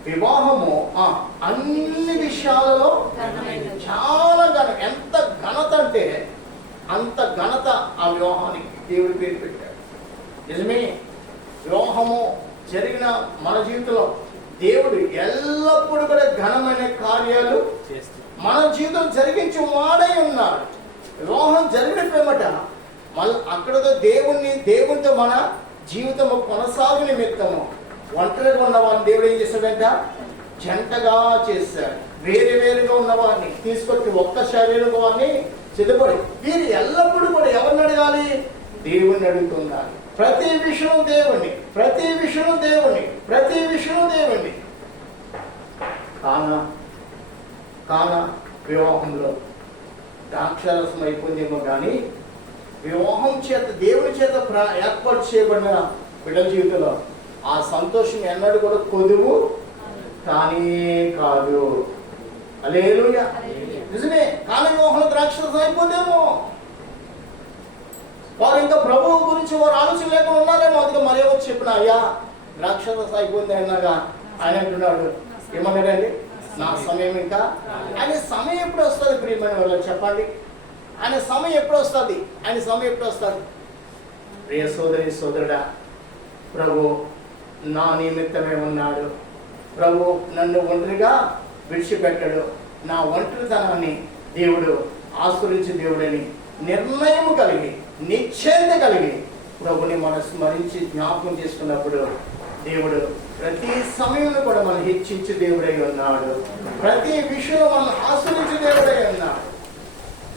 వివాహము అన్ని విషయాలలో చాలా ఘనం. ఎంత ఘనత అంటే అంత ఘనత ఆ వివాహానికి దేవుడి పేరు పెట్టాడు. నిజమే, వివాహము జరిగిన మన జీవితంలో దేవుడు ఎల్లప్పుడూ కూడా ఘనమైన కార్యాలు మన జీవితం జరిగించి వాడై ఉన్నాడు. వివాహం జరిగిన పేమట మళ్ళీ అక్కడతో దేవునితో మన జీవితము కొనసాగు నిమిత్తము ఒంటరిగా ఉన్న వారిని దేవుడు ఏం చేశాడంట? జంటగా చేశాడు. వేరే వేరుగా ఉన్న వారిని తీసుకొచ్చి ఒక్క శరీరంగా వారిని సిద్ధపడి వీరు ఎల్లప్పుడూ కూడా ఎవరిని అడగాలి? దేవుణ్ణి అడుగుతున్నారు. ప్రతి విషయం దేవుణ్ణి, ప్రతి విషయం దేవుణ్ణి, ప్రతి విషయం దేవుణ్ణి. కాన వివాహంలో ద్రాక్షారసం అయిపోయిందేమో కానీ వివాహం చేత దేవుని చేత ఏర్పాటు చేయబడిన బిడ్డల జీవితంలో ఆ సంతోషం ఎన్నడూ కూడా కొదువు కానీ కాదు. హల్లెలూయా. నిజమే, కాన వివాహంలో ద్రాక్షారసం అయిపోతేమో వారు ఇంకా ప్రభువు గురించి వారు ఆలోచన లేకుండా ఉన్నారేమో. అందుకే మరే వచ్చి చెప్పిన అయ్యా ద్రాక్షారసం అయిపోయింది అన్నాగా ఆయన అంటున్నాడు, ఏమన్నాడండి? నా సమయం ఇంకా. ఆయన సమయం ఎప్పుడు వస్తుంది ప్రియమైన వాళ్ళు చెప్పండి? ఆయన సమయం ఎప్పుడు వస్తుంది? ఆయన సమయం ఎప్పుడు వస్తుంది? ప్రియ సోదరి సోదరుడా, ప్రభు నా నిమిత్తమే ఉన్నాడు. ప్రభు నన్ను ఒంటరిగా విడిచిపెట్టాడు. నా ఒంటరితనాన్ని దేవుడు ఆస్వాదించి దేవుడని నిర్ణయం కలిగి నిశ్చయత కలిగి ప్రభుని మనం స్మరించి జ్ఞాపకం చేసుకున్నప్పుడు దేవుడు ప్రతి సమయంలో కూడా మనం హెచ్చించి దేవుడై ఉన్నాడు. ప్రతి విషయంలో మనం ఆస్వాదించి దేవుడై ఉన్నాడు.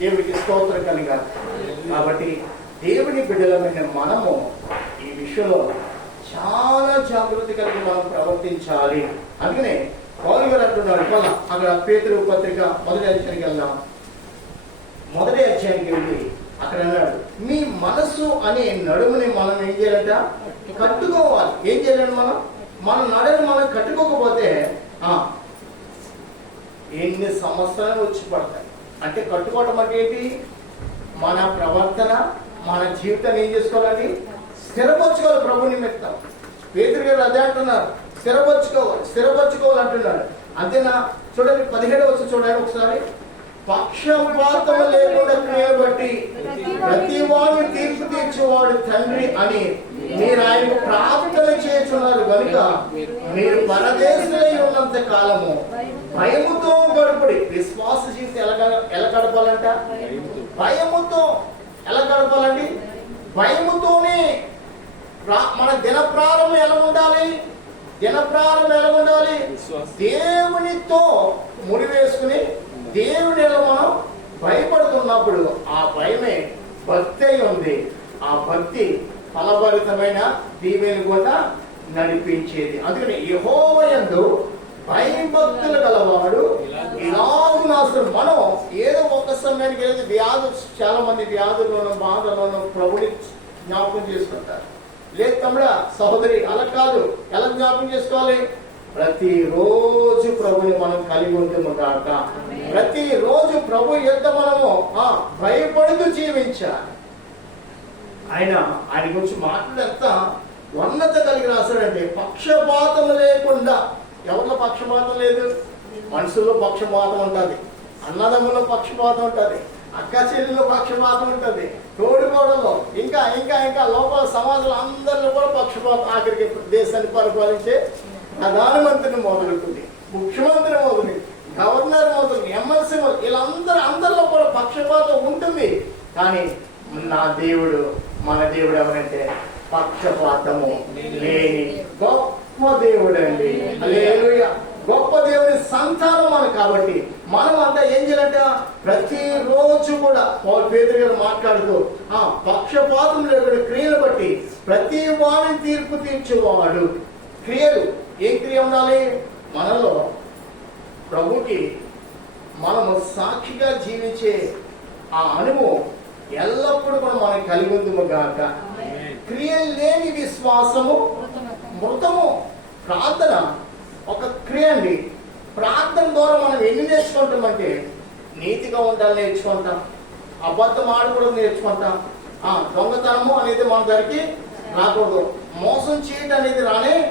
దేవుడికి స్తోత్రం కలిగారు. కాబట్టి దేవుని బిడ్డలమైన మనము ఈ విషయంలో చాలా జాగృతి కలిగి మనం ప్రవర్తించాలి. అందుకనే పౌలు గారు అంటున్నాడు, అక్కడ పేతురు పత్రిక మొదటి అధ్యాయానికి వెళ్దాం. మొదటి అధ్యాయానికి వెళ్ళి అక్కడ అన్నాడు, మీ మనసు అనే నడుముని మనం ఏం చేయాలంట? కట్టుకోవాలి. ఏం చేయాలంటే మన నడుముని మనం కట్టుకోకపోతే ఎన్ని సంవత్సరాలు వచ్చి పడతాయి. అంటే కట్టుకోవటం అంటే ఏంటి? మన ప్రవర్తన, మన జీవితాన్ని ఏం చేసుకోవాలని? స్థిరపరచుకోవాలి ప్రభు నిమిత్తం. పేతురు గారు అదే అంటున్నారు, స్థిరపరచుకోవాలి అంటున్నాడు. అంతేనా? చూడండి 17వ వచనం చూడండి ఒకసారి. పక్షపాతం లేకుండా క్రియలు బట్టి ప్రతి వాడిని తీర్పు తీర్చేవాడు తండ్రి అని మీరు ఆయన ప్రార్థన చేస్తున్నారు కనుక మీరు పరదేశులై ఉన్నంత కాలము భయముతో గడుపుడి. విశ్వాస జీవితం ఎలా గడపాలంట? భయముతో. ఎలా గడపాలండి? భయముతోనే. మన దిన ప్రారంభం ఎలా ఉండాలి? దేవునితో ముడివేసుకుని దేవుని మనం భయపడుతున్నప్పుడు ఆ భయమే భక్తి అయి ఉంది. ఆ భక్తి ఫలభరితమైన దీవెన కూడా నడిపించేది. అందుకని యెహోవా యందు భయభక్తులు గలవాడు ఇలాగునాసరు. మనం ఏదో ఒక్క సమయానికి ఏదో చాలా మంది వ్యాధుల్లోనూ బాధల్లోనూ ప్రభుని జ్ఞాపకం చేసుకుంటారు. లేదు తమ్ముడా సహోదరి, అలా కాదు. ఎలా జ్ఞాపకం చేసుకోవాలి? ప్రతిరోజు ప్రభుని మనం కలిగి ఉంటాము కాక ప్రతిరోజు ప్రభు యొక్క మనము భయపడుతూ జీవించాలి. ఆయన గురించి మాటలు ఎంత ఉన్నత కలిగి రాశాడంటే పక్షపాతం లేకుండా. ఎవరిలో పక్షపాతం లేదు? మనుషుల్లో పక్షపాతం ఉంటుంది, అన్నదమ్ములో పక్షపాతం ఉంటుంది, అక్క చెల్లిలో పక్షపాతం ఉంటుంది, తోడుకోవడంలో ఇంకా ఇంకా ఇంకా లోపల సమాజంలో అందరిలో కూడా పక్షపాతం. ఆఖరికి దేశాన్ని పరిపాలించే ప్రధానమంత్రిని మొదలుతుంది, ముఖ్యమంత్రి మొదలు, గవర్నర్ మొదలు, ఎమ్మెల్సీ మొదలు, వీళ్ళందరిలో కూడా పక్షపాతం ఉంటుంది. కానీ నా దేవుడు, మన దేవుడు ఎవరంటే పక్షపాతము లేని గొప్ప దేవుడు అండి. హల్లెలూయా. గొప్ప దేవుని సంతానం మనం. కాబట్టి మనం అంతా ఏం చేయాలంట? ప్రతిరోజు కూడా పేతురు గారు మాట్లాడుతూ పక్షపాతం లేకుండా క్రియలు బట్టి ప్రతి వాడిని తీర్పు తీర్చేవాడు. క్రియలు ఏం క్రియ ఉండాలి? మనలో ప్రభుకి మనము సాక్షిగా జీవించే ఆ అనుభవం ఎల్లప్పుడూ కూడా మనకు కలిగి ఉందిము గాక. క్రియ లేని విశ్వాసము మృతము. ప్రార్థన ఒక క్రియ అండి. ప్రార్థన ద్వారా మనం ఎన్ని నేర్చుకుంటామంటే, నీతిగా ఉండాలని నేర్చుకుంటాం, అబద్ధం ఆడకూడదు నేర్చుకుంటాం, దొంగతనము అనేది మన దగ్గరికి రాకూడదు, మోసం చేయటం అనేది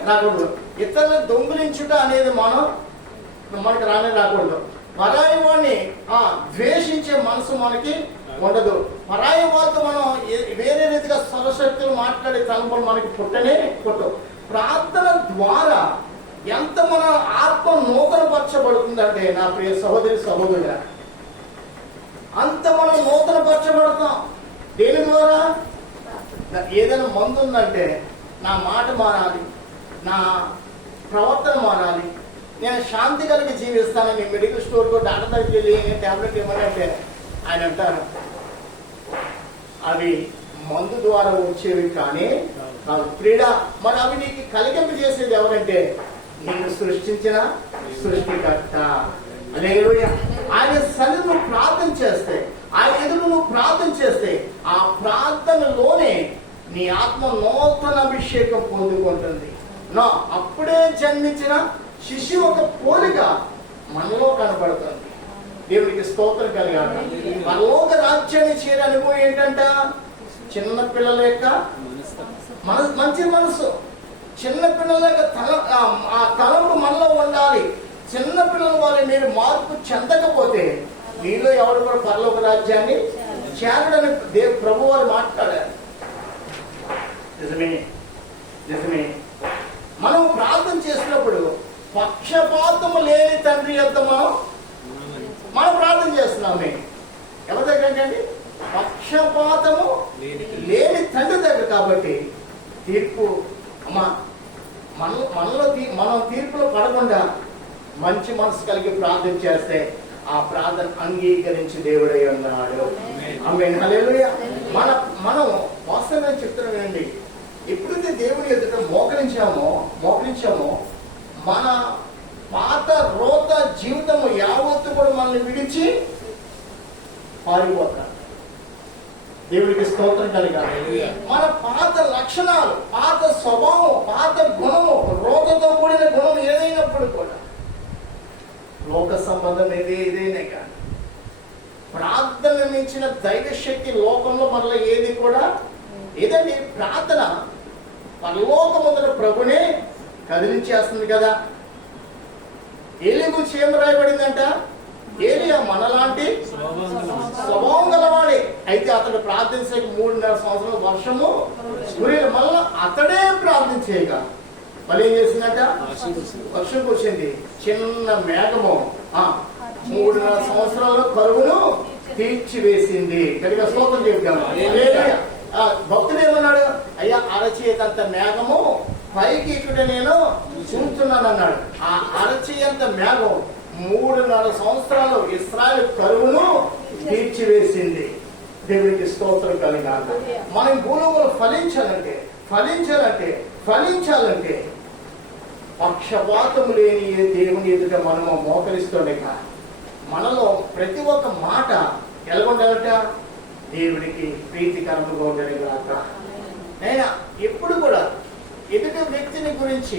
రాకూడదు, ఇతరులు దొంగిలించుట అనేది మనకి రాకూడదు, పరాయి వాడిని ద్వేషించే మనసు మనకి ఉండదు, పరాయి వాళ్ళతో మనం వేరే రీతిగా సరశక్తులు మాట్లాడే తలంపులు మనకి పుట్టవు. ప్రార్థన ద్వారా ఎంత మన ఆత్మ నూతనపరచబడుతుందంటే, నా ప్రియ సహోదరి సహోదరుగా, అంత మనం నూతనపరచబడతాం. దేని ద్వారా? ఏదైనా మందు ఉందంటే నా మాట మారాలి, నా ప్రవర్తన మారాలి, నేను శాంతి కలిగి జీవిస్తానని మెడికల్ స్టోర్కు డాక్టర్ దగ్గరికి వెళ్ళి ట్యాబ్లెట్ ఇవ్వనంటే ఆయన అంటారు, అవి మందు ద్వారా వచ్చేవి కానీ క్రీడ. మరి అవి నీకు కలిగింపు చేసేది ఎవరంటే, నేను సృష్టించిన సృష్టికర్త. హల్లెలూయా. ఆయన సన్నిధిలో నువ్వు ప్రార్థన చేస్తే, ఆయన ఎదురు నువ్వు ప్రార్థన చేస్తే, ఆ ప్రార్థనలోనే నీ ఆత్మ నూతన అభిషేకం పొందుకుంటుంది. అప్పుడే జన్మించిన శిశువు ఒక పోలిక మనలో కనపడుతుంది. దేవుడికి స్తోత్రం కలిగాక. పరలోక రాజ్యాన్ని చేరే అనుభవం ఏంటంట? చిన్న పిల్లల యొక్క మంచి మనసు, చిన్న పిల్లల యొక్క ఆ తలంపు మనలో ఉండాలి. చిన్న పిల్లల వాళ్ళని మీరు మార్పు చెందకపోతే మీలో ఎవరు కూడా పరలోక రాజ్యాన్ని చేరడని ప్రభు వారు మాట్లాడారు. నిజమే. మనం ప్రార్థన చేసినప్పుడు పక్షపాతము లేని తండ్రి యొక్క మనం ప్రార్థన చేస్తున్నామే. ఎవరి దగ్గర అండి? పక్షపాతము లేని తండ్రి దగ్గర. కాబట్టి తీర్పు మనం తీర్పులో పడకుండా మంచి మనసు కలిగి ప్రార్థన చేస్తే ఆ ప్రార్థన అంగీకరించి దేవుడై ఉన్నాడు. ఆమేన్. హల్లెలూయా. మనం వాస్తవంగా చెప్తున్నానండి, ఎప్పుడైతే దేవుని ఎదుట మోకరించామో మన పాత రోత జీవితము యావత్తు కూడా మనల్ని విడిచి పారిపోతారు. దేవుడికి స్తోత్రం కలిగాలి. మన పాత లక్షణాలు, పాత స్వభావం, పాత గుణము, రోతతో కూడిన గుణం ఏదైనప్పుడు కూడా, లోక సంబంధం ఏదైనా కానీ, ప్రార్థన మించిన దైవ శక్తి లోకంలో మనలో ఏది కూడా ఏదండి? ప్రార్థన పరలోకముందున ప్రభునే కదిలించేస్తుంది కదా. ఏలి గురించి ఏం రాయబడిందంట? ఏలియా మనలాంటి స్వభావం గలవాడే, అయితే అతడు ప్రార్థించే 3.5 సంవత్సరాల వర్షము మళ్ళా అతడే ప్రార్థించేయగా మళ్ళీ ఏం చేసిందంట? వర్షం కురిసింది. చిన్న మేఘము 3.5 సంవత్సరాల్లో కరువును తీర్చివేసింది. గట్టిగా స్తోత్రం చెప్తాము. భక్తుడు ఏమన్నాడు? అయ్యా, అరచేతంత మేఘము పైకి ఇక్కడ నేను చూస్తున్నాను అన్నాడు. ఆ అరచేయంత మేఘం 3.5 సంవత్సరాలు ఇశ్రాయేలు కరువును తీర్చివేసింది. దేవుడికి స్తోత్రం కలిగాక. మనం భూలోకంలో ఫలించాలంటే పక్షపాతము లేని దేవుని ఎదుట మనము మోకరిస్తుండక మనలో ప్రతి ఒక్క మాట ఎలాగుండాలట? దేవుడికి ప్రీతికరముగా ఉండేగాక. నేను ఎప్పుడు కూడా ఎదుటి వ్యక్తిని గురించి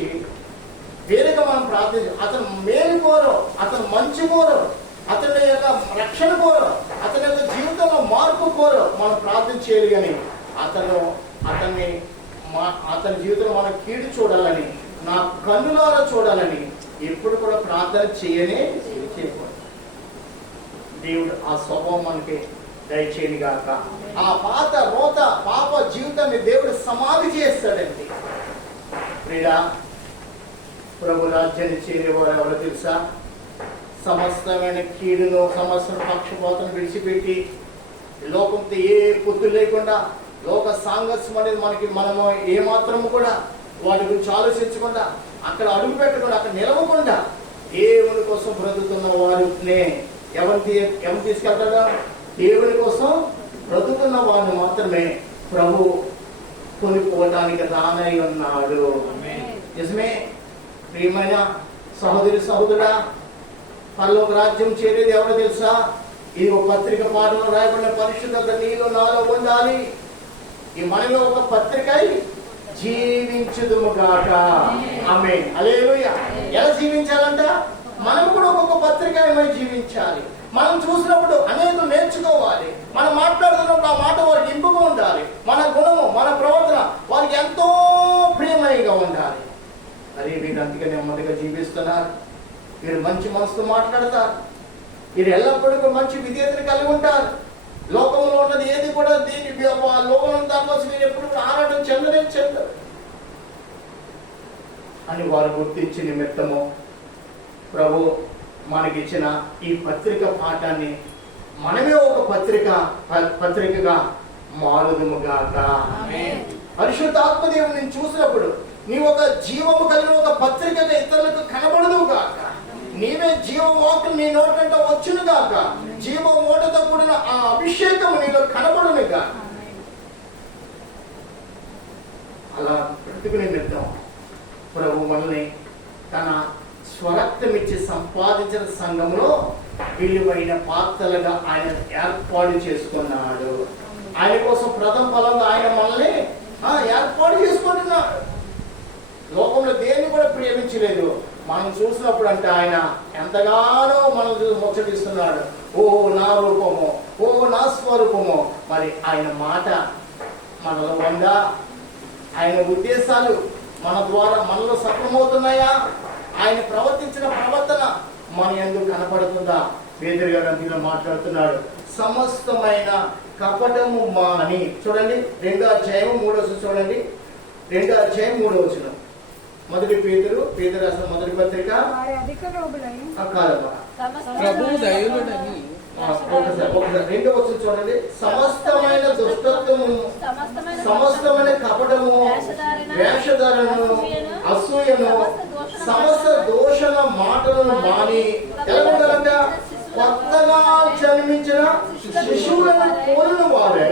వేరేగా మనం ప్రార్థించ, అతను మేలు కోరు, అతను మంచి కోరు, అతని యొక్క రక్షణ కోరు, అతని యొక్క జీవితంలో మార్పు కోరు మనం ప్రార్థన చేయాలి. కానీ అతని జీవితంలో మనం కీడు చూడాలని, నా కన్నులారా చూడాలని ఎప్పుడు కూడా ప్రార్థన చేయకూడదు. దేవుడు ఆ స్వభావం మనకి దయచేయని గాక. ఆ పాత రోత పాప జీవితాన్ని దేవుడు సమాధి చేస్తాడండి. ప్రియుడా, ప్రభు రాజ్యాన్ని చేరేవారు ఎవరో తెలుసా? సమస్తమైన కీడును, సమస్త పక్షపాతం విడిచిపెట్టి, లోకంతో ఏ పొత్తు లేకుండా, లోక సాంగత్యం అనేది మనము ఏమాత్రము కూడా వాటి గురించి ఆలోచించకుండా, అక్కడ అడుగు పెట్టకుండా, అక్కడ నిలవకుండా దేవుని కోసం బ్రతుకుతున్న వారినే ఎవరు తీసుకెళ్తాడా? దేవుని కోసం బ్రతుకున్న వారిని మాత్రమే ప్రభు కొనుక్కోవటానికి రానై ఉన్నాడు. నిజమే. ప్రియమైన సహోదరుడా, పరలోక రాజ్యం చేరేది ఎవరో తెలుసా? ఇది ఒక పత్రిక పాఠంలో రాయబడిన పరిశుద్ధత నీలో నాలో ఉండాలి. ఈ మనలో ఒక పత్రిక జీవించుదుముగాక. ఆమేన్. హల్లెలూయా. ఎలా జీవించాలంట? మనం కూడా ఒక్కొక్క పత్రిక జీవించాలి. మనం చూసినప్పుడు అనేకలు నేర్చుకోవాలి. మనం మాట్లాడుతున్నప్పుడు ఆ మాట వారికి ఇంపుగా ఉండాలి. మన గుణము, మన ప్రవర్తన వారికి ఎంతో ప్రియమయంగా ఉండాలి. అరే వీరు అందుకే నెమ్మదిగా జీవిస్తున్నారు, వీరు మంచి మనసుతో మాట్లాడతారు, వీరు ఎల్లప్పుడూ మంచి విధేయతను కలిగి ఉంటారు. లోకంలో ఉన్నది ఏది కూడా దీని లోకం దానికోసం నేను ఎప్పుడు ఆరాటం చెందరు అని వారు గుర్తించి నిమిత్తము ప్రభు మనకిచ్చిన ఈ పత్రిక పాఠాన్ని మనమే ఒక పత్రికగా మారుదుముగాక. పరిశుద్ధాత్మదేవుని నేను చూసినప్పుడు నీవు ఒక జీవము కలిగిన ఒక పత్రికగా ఇతరులకు కనబడదుగాక. నీవే జీవవాకు నీ నోటంట వచ్చును గాక. జీవ ఓటతో కూడిన ఆ అభిషేకము నీలో కనబడునుగా. అలా బ్రతుకుని నిమిత్తం ప్రభు మనల్ని తన స్వరక్తమిచ్చి సంపాదించిన సంఘంలో విలువైన పాత్రలుగా ఆయన ఏర్పాటు చేసుకున్నాడు. ఆయన కోసం ప్రథమ ఫలంగా ఆయన మనల్ని ఏర్పాటు చేసుకుంటున్నాడు. లోకంలో దేన్ని కూడా ప్రేమించలేదు. మనం చూసినప్పుడు అంటే ఆయన ఎంతగానో మనం చూసి ముచ్చటిస్తున్నాడు. ఓ నా రూపము, ఓ నా స్వరూపము. మరి ఆయన మాట మనలో ఉందా? ఆయన ఉద్దేశాలు మన ద్వారా మనలో సఫలమవుతున్నాయా? ఆయన ప్రవర్తించిన ప్రవర్తన మన యందు కనపడుతుందా? పేతురు గారు అందులో మాట్లాడుతున్నాడు. సమస్తమైన కపటము మాని. చూడండి 2వ అధ్యాయం 3వ వచనం చూడండి. 2వ అధ్యాయం 3వ వచనం. మొదటి పేతురు రాసిన మొదటి పత్రిక. ఒకసారి 2వ వచనం చూడండి. సమస్తమైన దుష్టత్వము, సమస్తమైన కపటము, వేషధారణను, అసూయను, సమస్త దోషణ మాటలను మాని ఎలా ఉండాలంట? కొత్తగా జన్మించిన శిశువులను పోలిన వారై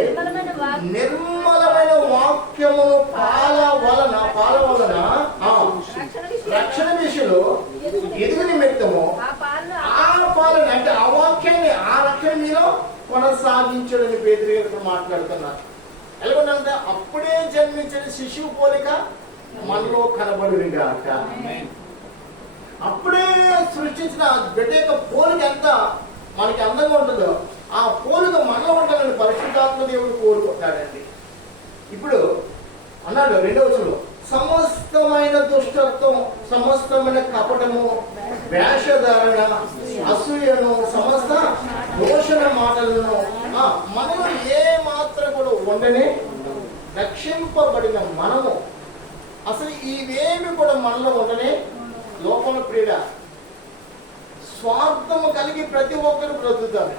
నిర్మలమైన వాక్యమును పాల వలన రక్షణ విషయంలో ఎదుగు నిమిత్తము ఆ పాలన అంటే ఆ వాక్యాన్ని, ఆ రక్షణ మీలో కొనసాగించడని పేతురు గారు మాట్లాడుతున్నారు. ఎలాగంటే అప్పుడే జన్మించిన శిశువు పోలిక మనలో కనబడుగాక. అప్పుడే సృష్టించిన బిడ్డ యొక్క పోలిక ఎంత మనకి అందంగా ఉంటుందో ఆ పోలిక మనలో ఉండాలని పరిశుద్ధాత్మ దేవుడు కోరుకుంటాడండి. ఇప్పుడు అన్నాడు 2వ వచనంలో, సమస్తమైన దుష్టత్వం, సమస్తమైన కపటము, వేషధారణ, అసూయను, సమస్త దోషణ మాటలను మనలో ఏ మాత్రం కూడా ఉండనే రక్షింపబడిన మనము అసలు ఇవేమి కూడా మనలో ఉండనే లోపల ప్రియుడ స్వార్థము కలిగి ప్రతి ఒక్కరు బ్రతుకుతారు.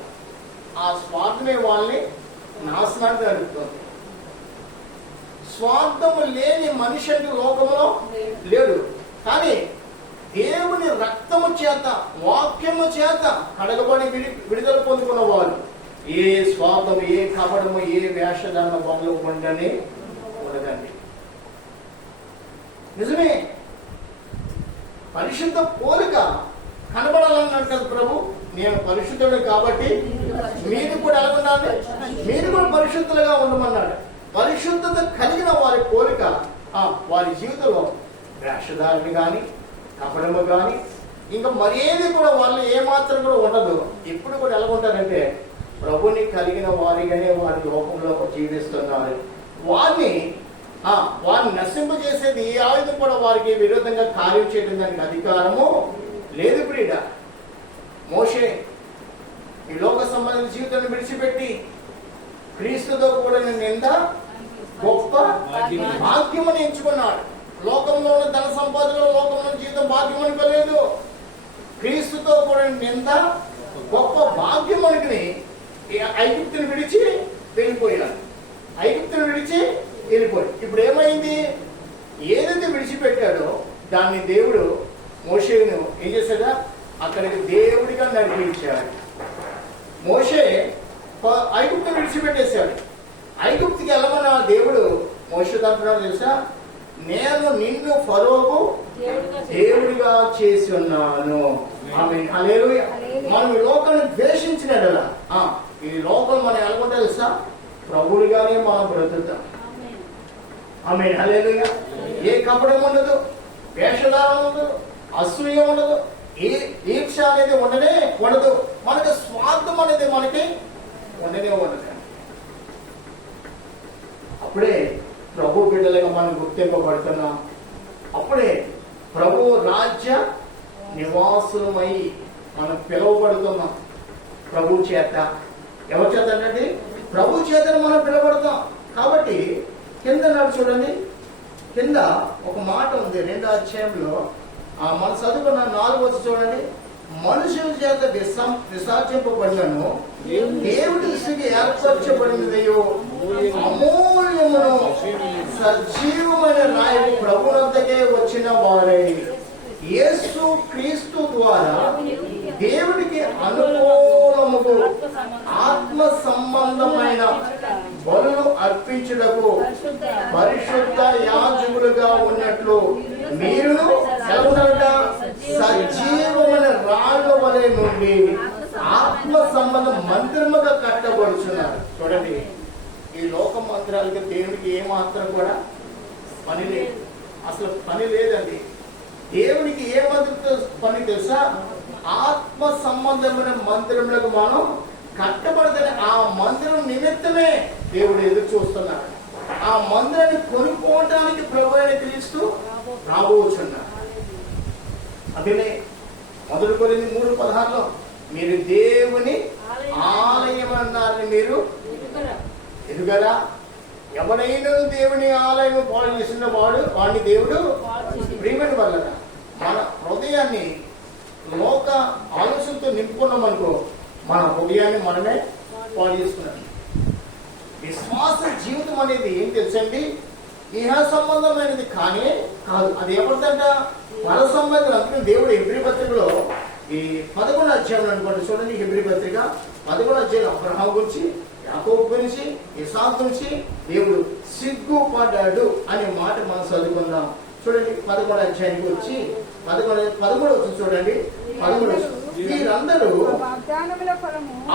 ఆ స్వార్థమే వాళ్ళని నాశనానికి నడుపుతుంది. స్వార్థము లేని మనిషి అంటే లోకంలో లేడు. కానీ దేవుని రక్తము చేత, వాక్యము చేత కడగబడి విడుదల పొందుకున్న వారు ఏ స్వార్థము, ఏ కపటము, ఏ వేషధారణ బొమ్మలు ఉండనే ఉండదండి. నిజమే, పరిశుద్ధ పోలిక కనబడాలన్నాడు కదా ప్రభు. నేను పరిశుద్ధుడు కాబట్టి మీరు కూడా ఎలా ఉండాలి? మీరు కూడా పరిశుద్ధులుగా ఉండమన్నాడు. పరిశుద్ధత కలిగిన వారి పోలిక వారి జీవితంలో వేషధారణ కానీ, కపడము కానీ, ఇంకా మరేది కూడా వాళ్ళు ఏమాత్రం కూడా ఉండదు. ఇప్పుడు కూడా ఎలా ఉంటారంటే ప్రభుని కలిగిన వారిగానే వారి లోకంలో జీవిస్తున్నారు. వారిని నశింపజేసేది ఏ ఆయుధం కూడా వారికి విరోధంగా కార్యం చేయడం దానికి అధికారము లేదు ప్రియుడా. మోషే ఈ లోక సంబంధించిన జీవితాన్ని విడిచిపెట్టి క్రీస్తుతో కూడా నింద గొప్ప భాగ్యమని ఎంచుకున్నాడు. లోకంలో ఉన్న ధన సంపాదనలో, లోకంలో జీవితం భాగ్యం అనుకోలేదు. క్రీస్తుతో కూడా నింద గొప్ప భాగ్యం అనుకుని ఐగుప్తుని విడిచి వెళ్ళిపోయాడు. ఇప్పుడు ఏమైంది? ఏదైతే విడిచిపెట్టాడో దాన్ని దేవుడు మోషేను ఏం చేశాడా? అక్కడికి దేవుడిగా నడిపించాడు. మోషే ఐగుప్తుని విడిచిపెట్టేశాడు. ఐగుప్తుకి వెళ్ళమన్న దేవుడు మోషేతో అంటున్నాడు తెలుసా, నేను నిన్ను ఫరోకు దేవుడిగా చేసి ఉన్నాను. ఆమేన్. హల్లెలూయా. మనం ఈ లోకాన్ని ద్వేషించినట్లా ఈ లోకం మనం ఎలాగో తెలుసా, ప్రభువుగానే మనం బ్రతుకుతాం. ఆమేన్. హల్లెలూయా. ఏ కపటం ఉండదు, వేషధారం ఉండదు, అసూయ ఉండదు, ఈర్ష అనేది ఉండదు. మనకి స్వార్థం అనేది మనకి ఉండదు. అప్పుడే ప్రభు బిడ్డలుగా మనం గుర్తింపబడుతున్నాం. అప్పుడే ప్రభు రాజ్య నివాసులమై మనం పిలువబడుతున్నాం ప్రభు చేత. ఎవరి చేత అంటే ప్రభు చేత మనం పిలువబడతాం. కాబట్టి కింద చూడండి, కింద ఒక మాట ఉంది 2వ అధ్యాయంలో, మన చదువుకున్న 4వ చూడండి. మనుషుల చేత విసర్జింపబడినను దేవుడి దృష్టికి ఏర్పరచబడినదయో అమూల్యమును సజీవమైన రాయి ప్రభునంతకే వచ్చిన వారై యేసు క్రీస్తు ద్వారా దేవుడికి అనుకూలముకు ఆత్మ సంబంధమైన బలులు అర్పించుటకు పరిశుద్ధ యాజకులుగా ఉన్నట్లు మీరును సజీవమైన రాళ్ళ వలె నుండి ఆత్మ సంబంధం మందిరముగా కట్టబడుచున్నారు. చూడండి, ఈ లోక మందిరాలకి దేవుడికి ఏమాత్రం కూడా పని లేదు, అసలు పని లేదండి. దేవునికి ఏ మందిరంతో పని తెలుసా? ఆత్మ సంబంధమైన మందిరములకు మనం కట్టబడితే ఆ మందిరం నిమిత్తమే దేవుడు ఎదురు చూస్తున్నాడు. ఆ మందిరాన్ని కొనుక్కోవడానికి ప్రభు అయిన క్రీస్తు రాబోచున్నారు. అదే 1 కొరింథీ 3:16 మీరు దేవుని ఆలయం అన్నారని మీరు ఎదుగరా? ఎవరైనా దేవుని ఆలయం పాడు చేసిన వాడిని దేవుడు ప్రియమైన వల్ల మన హృదయాన్ని లోక ఆలోచనతో నింపుకున్నాం అనుకో, మన హృదయాన్ని మనమే పాడు చేసుకున్నాం. విశ్వాస జీవితం అనేది ఏం తెలుసండి? ఇహ సంబంధమైనది కానీ కాదు. అది ఎవరిదంట? పర సంబంధం. అందుకని దేవుడు హెబ్రీ పత్రికలో ఈ 11వ అధ్యాయం అనుకోండి, చూడండి. హెబ్రీ పత్రిక 11వ అధ్యాయం అబ్రహాము గురించి, యాకోబు గురించి, ఇసాకు గురించి దేవుడు సిగ్గుపడ్డాడు అనే మాట మనం చదువుకుందాం. చూడండి 11వ అధ్యాయానికి వచ్చి 13 చూడండి. 13 వీరందరూ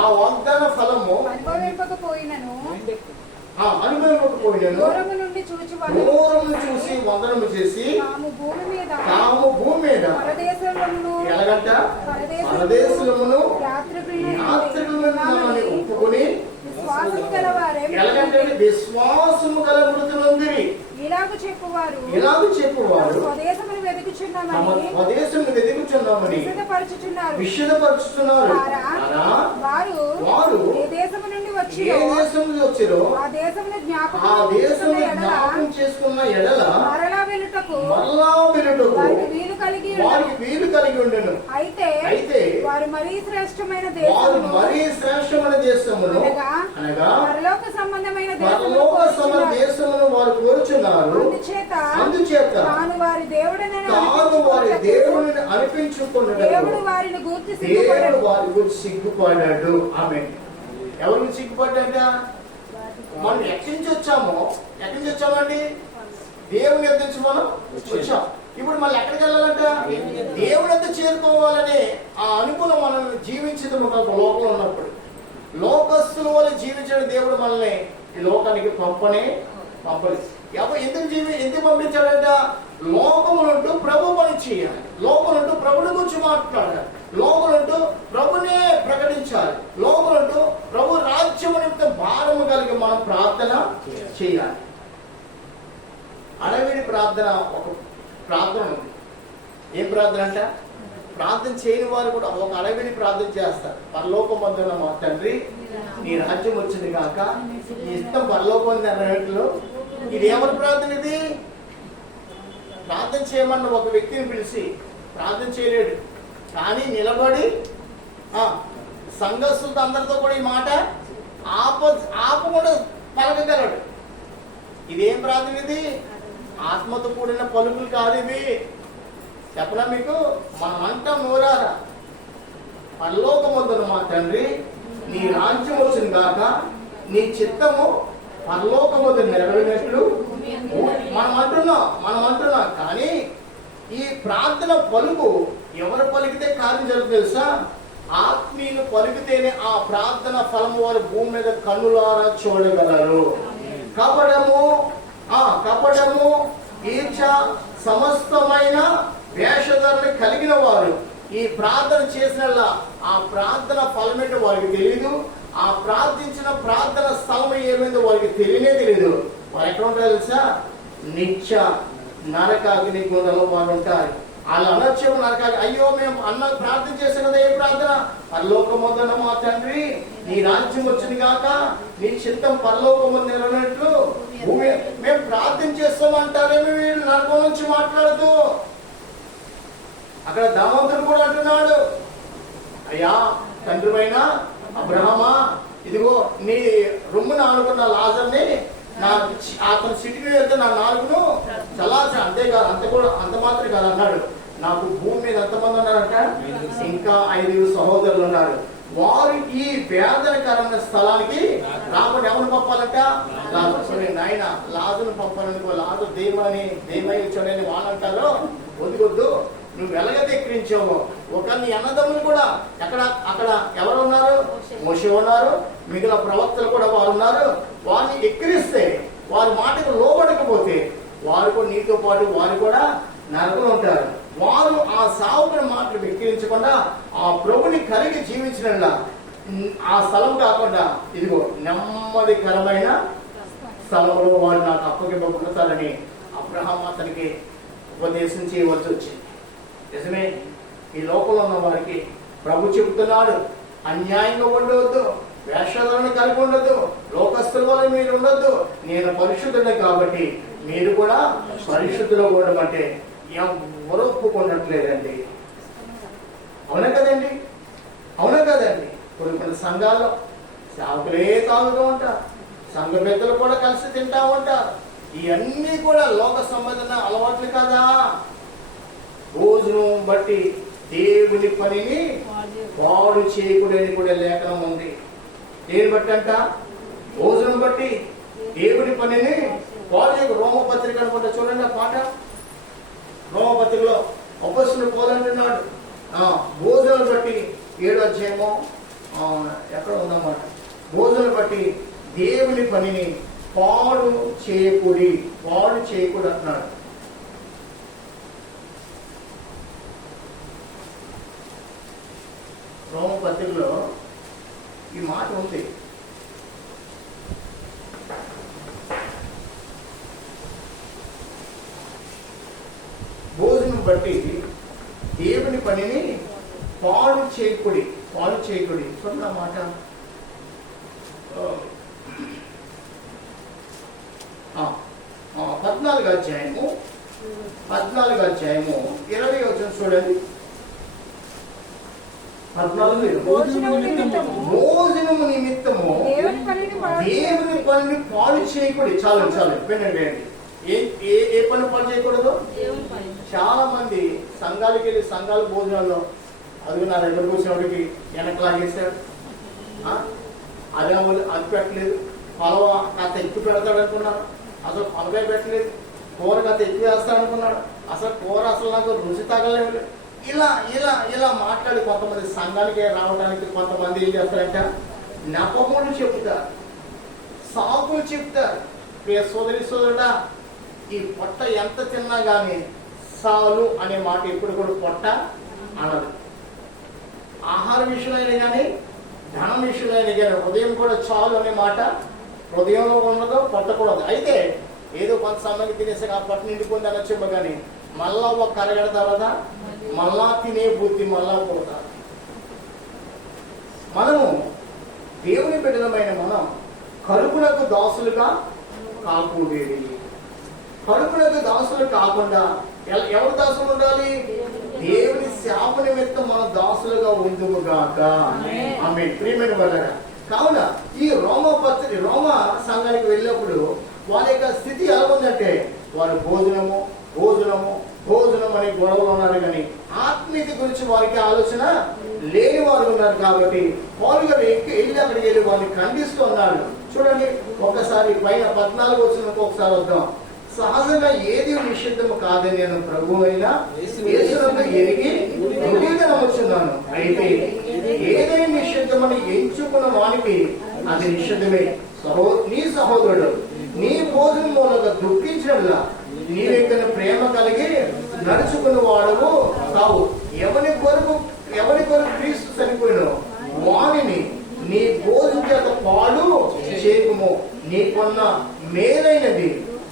ఆ వాగ్దాన ఫలము అనుభవింపకపోయినను దూరము చూసి వందనము చేసి తాము భూమి మీద ఎలాగంట పరదేశులమును యాత్రికులను ఒప్పుకొని ఎలాగంటే విశ్వాసము గల మృతులందరి ఇలాగ చెప్పువారు స్వదేశమును వెతుకుచున్నామని విషదపరుచుతున్నారు. వారు ఏ దేశము నుండి వచ్చిరో ఆ దేశమును జ్ఞాపకం చేసుకున్న ఎడల మరలా వెలుటకు వారికి వీలు కలిగి ఉండెను. అయితే వారు మరీ శ్రేష్టమైన దేశమును అనగా పరలోక సంబంధమైన దేశమును వారు కోరుచున్నారు. అందుచేత తాను వారి దేవుడిని అనిపించుకున్నాడు. దేవుడు వారి గురించి సిగ్గుపడ్డాడు. ఆమేన్. ఎవరి గురించి సిగ్గుపడ్డా? మనం ఎక్కడి నుంచి వచ్చామండి? దేవుని ఎద్దు నుంచి మనం వచ్చాం. ఇప్పుడు మళ్ళీ ఎక్కడికి వెళ్ళాలంట? దేవుని ఎద్దు చేరుకోవాలనే ఆ అనుకూలం మనం జీవించదు. లోకంలో ఉన్నప్పుడు లోకస్తుల వల్ల జీవించడం దేవుడు మనల్ని ఈ లోకానికి పంపని. ఎందుకు పంపించాడంట? లోకములంటూ ప్రభు పని చేయాలి, లోకములంటూ ప్రభుని గురించి మాట్లాడాలి, లోకములంటూ ప్రభునే ప్రకటించాలి, లోకములంటూ ప్రభు రాజ్యము నిమిత్తం భారము కలిగి మనం ప్రార్థన చేయాలి. అడవిడి ప్రార్థన ఒక ప్రార్థన ఉంది. ఏం ప్రార్థన అంట? ప్రార్థన చేయని వారు కూడా ఒక అడవిడి ప్రార్థన చేస్తారు. పరలోకమందున్న మా తండ్రి, నీ రాజ్యం వచ్చింది కాక, నీ ఇష్టం పరలోకం అన్నట్లు. ఇది ఎవరి ప్రార్థన? ఇది ప్రార్థన చేయమన్న ఒక వ్యక్తిని పిలిచి ప్రార్థన చేయలేడు, కానీ నిలబడి సంఘస్థులతో అందరితో కూడా ఈ మాట ఆపకుండా పలకగలడు. ఇదేం ప్రార్థన? ఇది ఆత్మతో కూడిన పలుకులు కాదు. ఇవి చెప్పనా మీకు? మనం అంటాం నోరారా, పరలోకమందున మా తండ్రి, నీ రాజ్యం వచ్చింది కాక, నీ చిత్తము పరలోకమందు నెరవేరినట్లు మనం అంటున్నాం. కానీ ఈ ప్రార్థన పలుకు ఎవరు పలికితే కార్యం జరుగుతుంది తెలుసా? ఆత్మీయులు పలికితేనే ఆ ప్రార్థన ఫలము వారు భూమి మీద కన్నులారా చూడగలరు. కపటము ఈర్ష సమస్తమైన వేషధారణ కలిగిన వారు ఈ ప్రార్థన చేసిన ఆ ప్రార్థన ఫలమేంటో వారికి తెలియదు. ఆ ప్రార్థించిన ప్రార్థన స్థలం ఏమైందో వారికి తెలియదు. వారు ఎక్కడ ఉంటారు తెలుసా? నిత్య నరకాగ్ని గుండెలో వారు ఉంటారు. వాళ్ళు అనొచ్చు నరకాగ్ని, అయ్యో మేము ప్రార్థన చేసాం కదా, ఏ ప్రార్థన? పరలోకమందున్న మా తండ్రి, నీ రాజ్యం వచ్చింది కాక, నీ చిత్తం పరలోకమందు నెరవేరినట్లు భూమి. మేము ప్రార్థన చేస్తామంటారేమో వీళ్ళు నరకం నుంచి మాట్లాడదు. అక్కడ దామోదరుడు కూడా అంటున్నాడు, అయ్యా తండ్రివైన అబ్రహమా, ఇదిగో నీ రొమ్మున ఆనుకున్న లాజర్ని అతను సిటీకి వెళ్తే నా నాలుగును చలాచ, అంతేకాదు అంత మాత్రం కాదు అన్నాడు. నాకు భూమి మీద ఎంతమంది ఉన్నారంట? ఇంకా 5 సహోదరులు ఉన్నారు. వారు ఈ వేదనకరమైన స్థలానికి రాకుండా ఎవరు పంపాలంట? నాయన లాజును పంపాలనుకో, లాజు దేమై చూడని వాళ్ళంటారు. వద్దు, నువ్వు వెలగదెక్కిరించావు. ఒకరిని అన్నదమ్ములు కూడా అక్కడ ఎవరు ఉన్నారు? మోషే ఉన్నారు, మిగిలిన ప్రవక్తలు కూడా వారు ఉన్నారు. వారిని ఎక్కిరిస్తే, వారి మాటకు లోబడకపోతే వారు కూడా నీతో పాటు వారు కూడా నరకలు ఉంటారు. వారు ఆ సావుకుని మాటలు ఎక్కిరించకుండా ఆ ప్రభుని కలిగి జీవించిన ఆ స్థలం కాకుండా ఇదిగో నెమ్మదికరమైన స్థలంలో వారు నాకు అప్పగింపబడతారని అబ్రహాం అతనికి ఉపదేశం చేయవలసి వచ్చింది. నిజమే, ఈ లోకంలో ఉన్న వారికి ప్రభు చెబుతున్నాడు, అన్యాయంగా ఉండవద్దు, వేషాలను కలిగి ఉండద్దు, లోకస్తుల వల్ల మీరు ఉండొద్దు, నేను పరిశుద్ధుడే కాబట్టి మీరు కూడా పరిశుద్ధిలో ఉండమంటే ఎవరు ఒప్పుకున్నట్లేదండి. అవునా కదండి? కొన్ని సంఘాల్లో సేవకులే తాగుతూ ఉంటారు, సంఘ పెద్దలు కూడా కలిసి తింటా ఉంటారు. ఇవన్నీ కూడా లోక సంబంధమైన అలవాట్లు కదా. భోజనం బట్టి దేవుని పనిని పాడు చేయకూడని కూడా లేఖనం ఉంది. దేని బట్టి అంట? భోజనం బట్టి దేవుని పనిని పాడు చేయకు. రోమపత్రిక అనుకుంటా చూడండి ఆ పాట. రోమపత్రికలో అపొస్తలుడు పౌలు అంటున్నాడు, భోజనం బట్టి 7వ అధ్యాయమో ఎక్కడ ఉందన్నమాట. భోజనం బట్టి దేవుని పనిని పాడు చేయకూడదు అంటున్నాడు. రోమపత్రికలో ఈ మాట ఉంది. భోజనం బట్టి దేవుని పనిని పాడు చేయకూడదు చూడండి మాట. 14వ అధ్యాయము 20వ వచనం చూడండి. 14 భోజనము నిమిత్తము దేవుని పనిని పాడు చేయకూడదు. చాలు వినండి. ఏ పని పాడు చేయకూడదు? చాలా మంది సంఘాలకు వెళ్ళి సంఘాల భోజనాల్లో అది నా దగ్గర కూర్చున్నప్పటికి వెనకలాగేశాడు, అది పెట్టలేదు, పలవ కాస్త ఎక్కువ పెడతాడు అనుకున్నాడు, అసలు పలకాయ పెట్టలేదు, కూర కాస్త ఎక్కువ వేస్తాడు అనుకున్నాడు, అసలు కూర అసలు నాకు రుచి తగలేదు. ఇలా మాట్లాడి కొంతమంది సంఘానికి రావడానికి కొంతమంది ఏం చేస్తారంట? నెపములు చెప్తారు, సాకులు చెప్తారు. సోదరుడా, ఈ పొట్ట ఎంత తిన్నా గానీ సాలు అనే మాట ఎప్పుడు కూడా పొట్ట అనదు. ఆహార విషయంలో కానీ ధనం విషయంలో కానీ హృదయం కూడా చాలు అనే మాట హృదయంలో ఉండదు, పొట్ట కూడా ఉంది. అయితే ఏదో కొంత సమయానికి తినేసాక ఆ పొట్ట నిండిపోయింది అనొచ్చేమో కానీ మళ్ళా ఒక కరగడ తర్వాత మళ్ళా తినే బుద్ధి మళ్ళా పోతారు. మనము దేవుని బిడ్డలమైన మనం కరుకునకు దాసులుగా కాకూడేది. కరుకునకు దాసులు కాకుండా ఎవరు దాసులు ఉండాలి? దేవుని శాప నిమిత్తం మన దాసులుగా ఉందుముగాక. ఆమేన్. ప్రియమైన వాళ్ళారా, కావున ఈ రోమ సంఘానికి వెళ్ళినప్పుడు వారి యొక్క స్థితి ఎలా ఉందంటే వారు భోజనము అనే గొడవలు ఉన్నారు, కానీ ఆత్మీయత గురించి వారికి ఆలోచన లేని వారు ఉన్నారు. కాబట్టి వాళ్ళు వెళ్ళి అక్కడికి వెళ్ళి వారిని ఖండిస్తూ ఉన్నారు. చూడండి ఒకసారి పైన 14 వచ్చిన ఒకసారి వద్దాం. సహజంగా ఏది నిషిద్ధము కాదని నేను ప్రభు అయినా యేసునందు ఎరిగి రుజువుగా నమ్ముచున్నాను. అయితే ఏదైనా నిషిద్ధమని ఎంచుకున్న వానికి అది నిషిద్ధమే. నీ సహోదరుడు నీ భోజనం మూలంగా దుఃఖించినట్లా నీవెక్కడ ప్రేమ కలిగి నడుచుకున్న వాడవు కావు. ఎవరి కొరకు క్రీస్తు చనిపోయినో వాణిని నీ భోజనం చేత పాడు చేయకుము. నీకున్న మేలైనది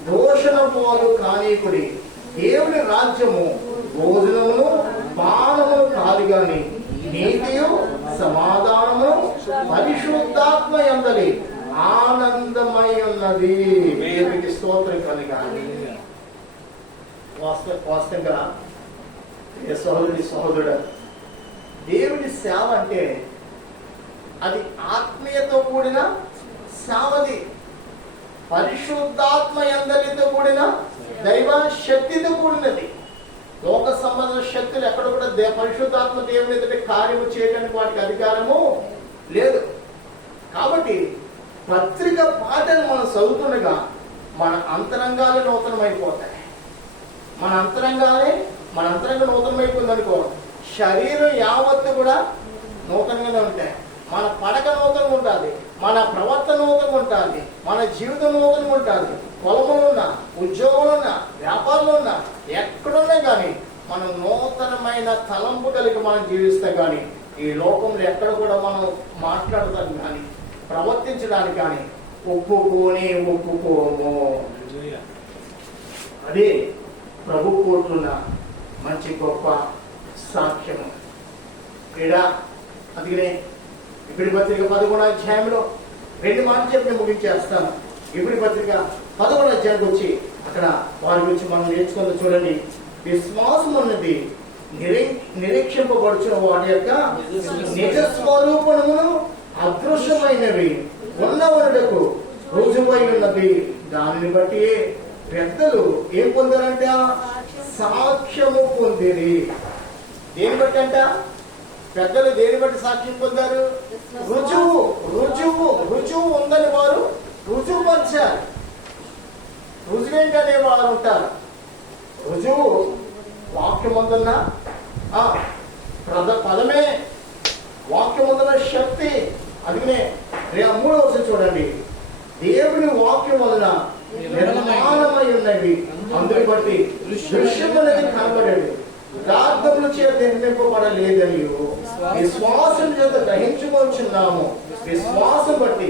దోషణ పాలు కానీకుడి. దేవుని రాజ్యము భోజనమును పానమును కాదు గాని నీతియు సమాధానము పరిశుద్ధాత్మ యందలి ఆనందమై ఉన్నది. దేవునికి స్తోత్రం కలుగాలి. వాస్తవంగా సహోదరుడు దేవుని సేవ అంటే అది ఆత్మీయతో కూడిన సేవది. పరిశుద్ధాత్మ యందలితో కూడిన దైవ శక్తితో కూడినది. లోక సంబంధ శక్తులు ఎక్కడ కూడా పరిశుద్ధాత్మ దేవుని ఎదుట కార్యము చేయడానికి వాటికి అధికారము లేదు. కాబట్టి పత్రిక పాటను మనం చదువుతుండగా మన అంతరంగాలే నూతనమైపోతాయి. మన అంతరంగం నూతనమైపోయింది అనుకో, శరీరం యావత్తు కూడా నూతనంగానే ఉంటాయి. మన పడక నూతనంగా ఉంటుంది, మన ప్రవర్తన నూతనంగా ఉంటుంది, మన జీవితం నూతనంగా ఉంటుంది. పొలములున్నా, ఉద్యోగంలోన్నా, వ్యాపారంలోన్నా, ఎక్కడున్నా కానీ మనం నూతనమైన తలంపు కలిగి మనం జీవిస్తాం. కానీ ఈ లోకంలో ఎక్కడ కూడా మనం మాట్లాడతాం కానీ ప్రవర్తించడానికి కానీ ఒప్పుకోము. అదే ప్రభు కోరుతున్న మంచి గొప్ప సాక్ష్యము. అందుకనే ఇప్పుడు పత్రిక 11వ అధ్యాయంలో 2 మాటలు చెప్పి ముగించేస్తాను. ఇప్పుడు పత్రిక 11వ అధ్యాయానికి వచ్చి అక్కడ వారి గురించి మనం నేర్చుకుందాం. చూడండి, విశ్వాసం అన్నది నిరీక్షింపబడుచున్న వాడి యొక్క నిజ స్వరూపమును అదృశ్యమైనవి ఉన్నవనులకు రుజువై ఉన్నది. దానిని బట్టి పెద్దలు ఏం పొందారంట? సాక్ష్యము పొందిరి. దేని బట్టి అంట? పెద్దలు దేని బట్టి సాక్ష్యం పొందారు? రుజువు ఉందని వారు రుజువు పరిచారు. రుజువేంటనే వారు ఉంటారు. రుజువు వాక్యం ఉందన్న పదమే, వాక్యం ఉందన్న శక్తి. అందుకనే 3వ వచనం చూడండి, దేవుని వాక్యం వలన నిర్మాణమై ఉన్నవి, అందుని బట్టి దృశ్యమనేది కనబడేది, యథార్థముల చేత నిర్మింపబడలేదని విశ్వాసం చేత గ్రహించుకొచ్చున్నాము. విశ్వాసం బట్టి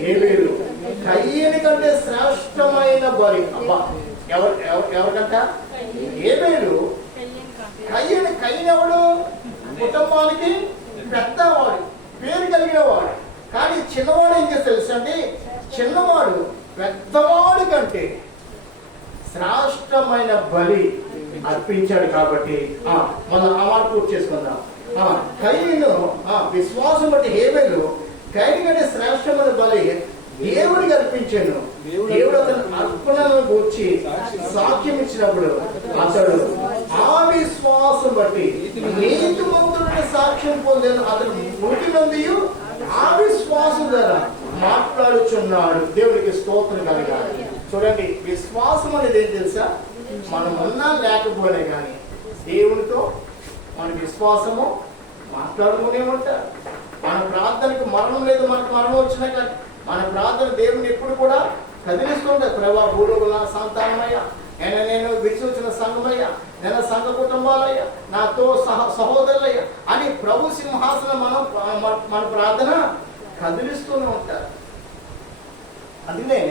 హేబేలు కయ్యని కంటే శ్రేష్టమైన బలి. అబ్బా, ఎవరికంట? హేబేలు. కయ్యని ఎవడు? కుటుంబానికి పెద్దవాడు, పేరు కలిగిన వాడు. కానీ చిన్నవాడు ఏం చేస్తే తెలుసండి, చిన్నవాడు పెద్దవాడు కంటే శ్రేష్టమైన బలి అర్పించాడు. కాబట్టి మనం ఆ మాట పూర్తి చేసుకుందాం. కయ్యను విశ్వాసం బట్టి హేబేలు కయ్యని కంటే శ్రేష్టమైన బలి దేవుడికి అర్పించాను. దేవుడు అతను అర్పణను గూర్చి సాక్ష్యం ఇచ్చినప్పుడు అతడు ఆ విశ్వాసం బట్టి నీతిమంతుడిని సాక్ష్యం పొందాను. అతను మృతి నుండి ఆ విశ్వాసం ద్వారా మాట్లాడుచున్నాడు. దేవుడికి స్తోత్రం కలగాలి. చూడండి, విశ్వాసం అనేది ఏం తెలుసా? మనం ఉన్నా లేకపోయినా కానీ దేవునితో మన విశ్వాసము మాట్లాడుతూనే ఉంటారు. మన ప్రార్థనకు మరణం లేదు, మనకు మరణం వచ్చినా కానీ మన ప్రార్థన దేవుని ఎప్పుడు కూడా కదిలిస్తుంటారు. ప్రభా, భూలోకుల సంతానమయ్యా, నేను విడిచి వచ్చిన సంఘమయ్యా, నేను సంఘ కుటుంబాలయ్యా, నాతో సహోదరులయ్యా అని ప్రభు సింహాసనం మన ప్రార్థన కదిలిస్తూనే ఉంటారు. అందుకనే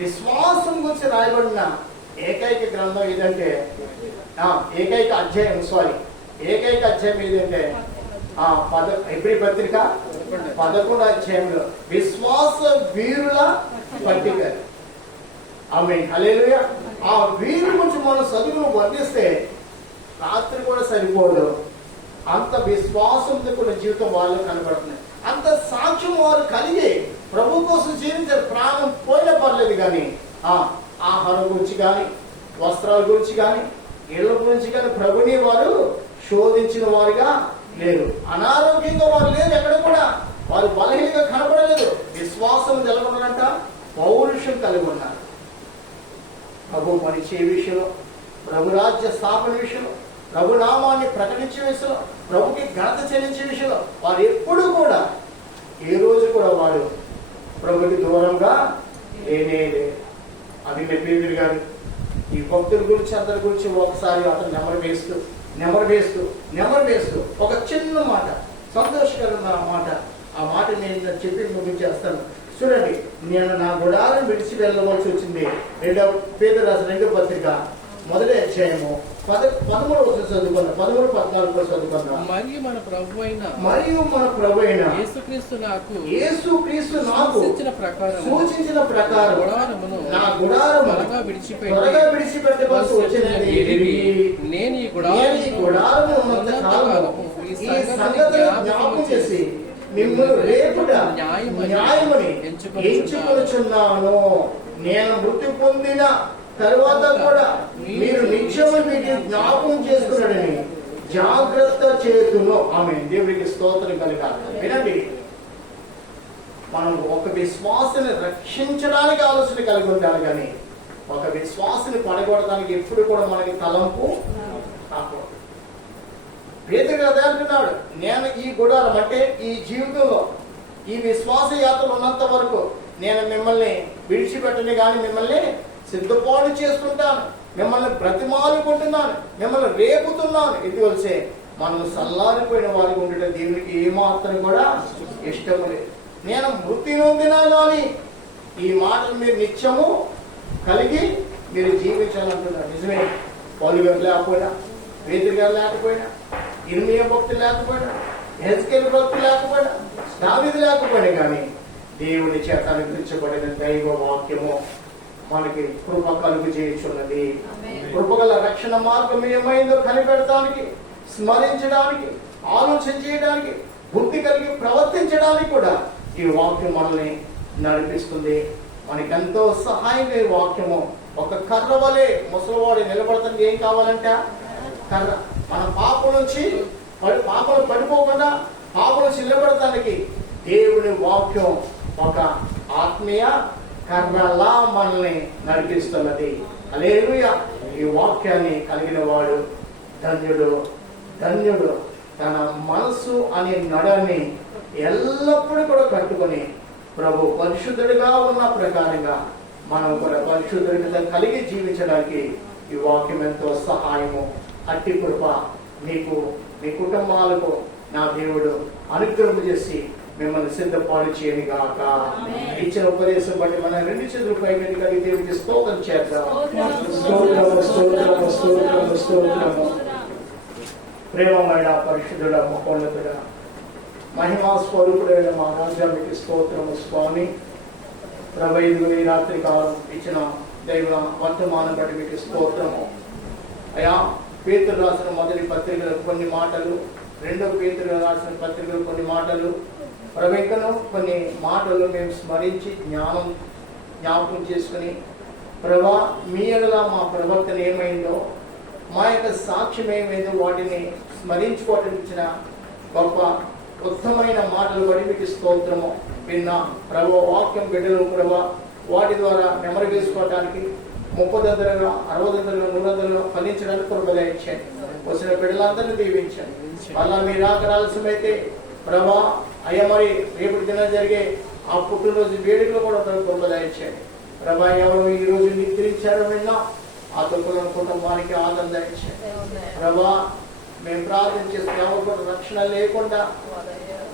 విశ్వాసం గురించి రాయబడిన ఏకైక గ్రంథం ఏదంటే ఏకైక అధ్యాయం ఏదంటే ఎబ్రీ పత్రిక 11వ అధ్యాయంలో విశ్వాస వీరుల పట్టిక. ఆమేన్, హల్లెలూయా. ఆ వీరు గురించి మనం చదువును వర్ణిస్తే రాత్రి కూడా సరిపోదు. అంత విశ్వాసంతో కూడిన జీవితం వాళ్ళు కనబడుతుంది. అంత సాక్ష్యం వారు కలిగి ప్రభు కోసం జీవించారు. ప్రాణం పోయినా పర్లేదు కానీ ఆహారం గురించి కానీ, వస్త్రాల గురించి కానీ, ఇళ్ళ గురించి కానీ ప్రభుని వారు శోధించిన వారుగా లేరు. అనారోగ్యంగా వారు లేరు. ఎక్కడ కూడా వారు బలహీనంగా కనబడలేదు. విశ్వాసం నిలబడాలంట, పౌరుషం కలిగి ఉన్నారు. ప్రభు పనిచే విషయంలో, ప్రభు రాజ్య స్థాపన విషయంలో, ప్రభు నామాన్ని ప్రకటించే విషయంలో, ప్రభుకి ఘనత చెల్లించే విషయంలో వారు ఎప్పుడూ కూడా ఏ రోజు కూడా వారు ప్రభుకి దూరంగా లేనే లేదు. అది పేదరు గారు ఈ భక్తుల గురించి అందరి గురించి ఒకసారి అతను నెమరు వేస్తూ ఒక చిన్న మాట, సంతోషకరమైన మాట, ఆ మాట నేను చెప్పి ముగించేస్తాను. చూడండి, నేను నా గుడాలను విడిచి వెళ్ళవలసి వచ్చింది. పేదరు రాసిన 2వ పత్రిక 1వ అధ్యాయము 13వ వచనం చదువుకున్నాం, 13-14 చదువుకున్నాం. మరియు మన ప్రభు అయిన యేసుక్రీస్తు నాకు సూచించిన ప్రకారం నా గుడారము త్వరగా విడిచిపెట్టవలసి వచ్చినది. నేను ఈ గుడారము ఉన్నంత కాలము ఈ సంగతిని జ్ఞాపకం చేసి మిమ్మల్ని రేపుట న్యాయమని ఎంచుకొనుచున్నాను. నేను మృతి పొందిన తరువాత కూడా మీరు నిత్యము వీటిని జ్ఞాపకం చేసుకున్నాడని జాగ్రత్త చేతును. ఆమె దేవుడికి స్తోత్రం కలగాలి. వినండి, మనం ఒక విశ్వాసాన్ని రక్షించడానికి ఆలోచన కలిగి ఉండాలి, కానీ ఒక విశ్వాసాన్ని పడగొట్టడానికి ఎప్పుడు కూడా మనకి తలంపు రాకూడదు. పేతురు అదే అంటున్నాడు, నేను ఈ గుడారం అంటే ఈ జీవితంలో ఈ విశ్వాస యాత్రలు ఉన్నంత వరకు నేను మిమ్మల్ని విడిచిపెట్టని కానీ మిమ్మల్ని సిద్ధపాటు చేస్తుంటాను, మిమ్మల్ని బ్రతిమాలుకుంటున్నాను, మిమ్మల్ని రేపుతున్నాను. ఇది వలసే మనం సల్లారిపోయిన వారికి ఉండటం దేవునికి ఏమాత్రం కూడా ఇష్టము లేదు. నేను మృతి నొందినా కానీ ఈ మాటలు మీరు నిత్యము కలిగి మీరు జీవించాలంటున్నారు. నిజమే, పౌలు గారు లేకపోయినా, పేతురు గారు లేకపోయినా, ఇర్మియా భక్తులు లేకపోయినా, హెజ్కేలు భక్తులు లేకపోయినా, దావీదు లేకపోయినా కానీ దేవుని చేత అనుగ్రహించబడిన దైవ వాక్యము మనకి కృప కలుగు చేయుచున్నది. కృపగల రక్షణ మార్గం ఏమైందో కనిపెడటానికి, స్మరించడానికి, ఆలోచన చేయడానికి, బుద్ధి కలిగి ప్రవర్తించడానికి కూడా ఈ వాక్యం మనల్ని నడిపిస్తుంది. మనకెంతో సహాయంగా ఈ వాక్యము ఒక కర్ర వలె ముసలివాడు నిలబడతానికి ఏం కావాలంటే కర్ర. మన పాపం నుంచి పడిపోకుండా పాపం నుంచి నిలబడటానికి దేవుని వాక్యం ఒక ఆత్మీయ కర్రలా మనల్ని నడిపిస్తున్నది. హల్లెలూయా. ఈ వాక్యాన్ని కలిగిన వాడు ధన్యుడు. తన మనసు అనే నడని ఎల్లప్పుడూ కూడా కట్టుకొని ప్రభు పరిశుద్ధుడిగా ఉన్న ప్రకారంగా మనం కూడా పరిశుద్ధుడిగా కలిగి జీవించడానికి ఈ వాక్యం ఎంతో సహాయము. అట్టి కృప మీకు, మీ కుటుంబాలకు నా దేవుడు అనుగ్రహం చేసి మిమ్మల్ని సిద్ధపాటు చేయని గాక. ఇచ్చిన ఉపదేశం బట్టి మన 2 చేతులు పైకి కలిగి దేవుడికి స్తోత్రం చేద్దాం. స్తోత్రము. ప్రేమమైన పరిశుద్ధుడ, మహోన్నతుడ, మహిమా స్వరూపుడైన మా రాజ్యానికి స్తోత్రము స్వామి. ప్రభు ఈ రాత్రి కాలం ఇచ్చిన దైవ వర్తమానం బట్టి మీకు స్తోత్రము అయా. పేతురు రాసిన మొదటి పత్రికలు కొన్ని మాటలు, 2వ పేతురు రాసిన పత్రికలు కొన్ని మాటలు, ప్రభువును కొన్ని మాటలు మేము స్మరించి జ్ఞాపకం చేసుకుని, ప్రభా మీ ఎడల మా ప్రవర్తన ఏమైందో, మా యొక్క సాక్ష్యం ఏమైందో వాటిని స్మరించుకోవటం ఇచ్చిన గొప్ప ఉత్తమైన మాటలు బట్టి మీకు స్తోత్రము. విన్న ప్రభు వాక్యం బిడ్డలు ప్రభా వాటి ద్వారా నెమరు వేసుకోవటానికి 30 దంతలుగా 60 దంతలుగా 100 దంతలుగా ఫలించడానికి కృపగా ఇచ్చాను. వచ్చిన బిడ్డలందరినీ దీవించాను. అలా మీరు ఆకరాల్సిమైతే ప్రభా అయ్యా మరి రేపటి దిన జరిగే ఆ పుట్టినరోజు వేడుకలు కూడా కృపగా ఇచ్చాడు. ప్రభా ఎవరు ఈ రోజు నిద్రించారో విన్నా ఆ తొక్కుల కుటుంబానికి ఆనందం ఇచ్చాడు. ప్రభా మేము ప్రార్థన చేస్తే ఎవరు కూడా రక్షణ లేకుండా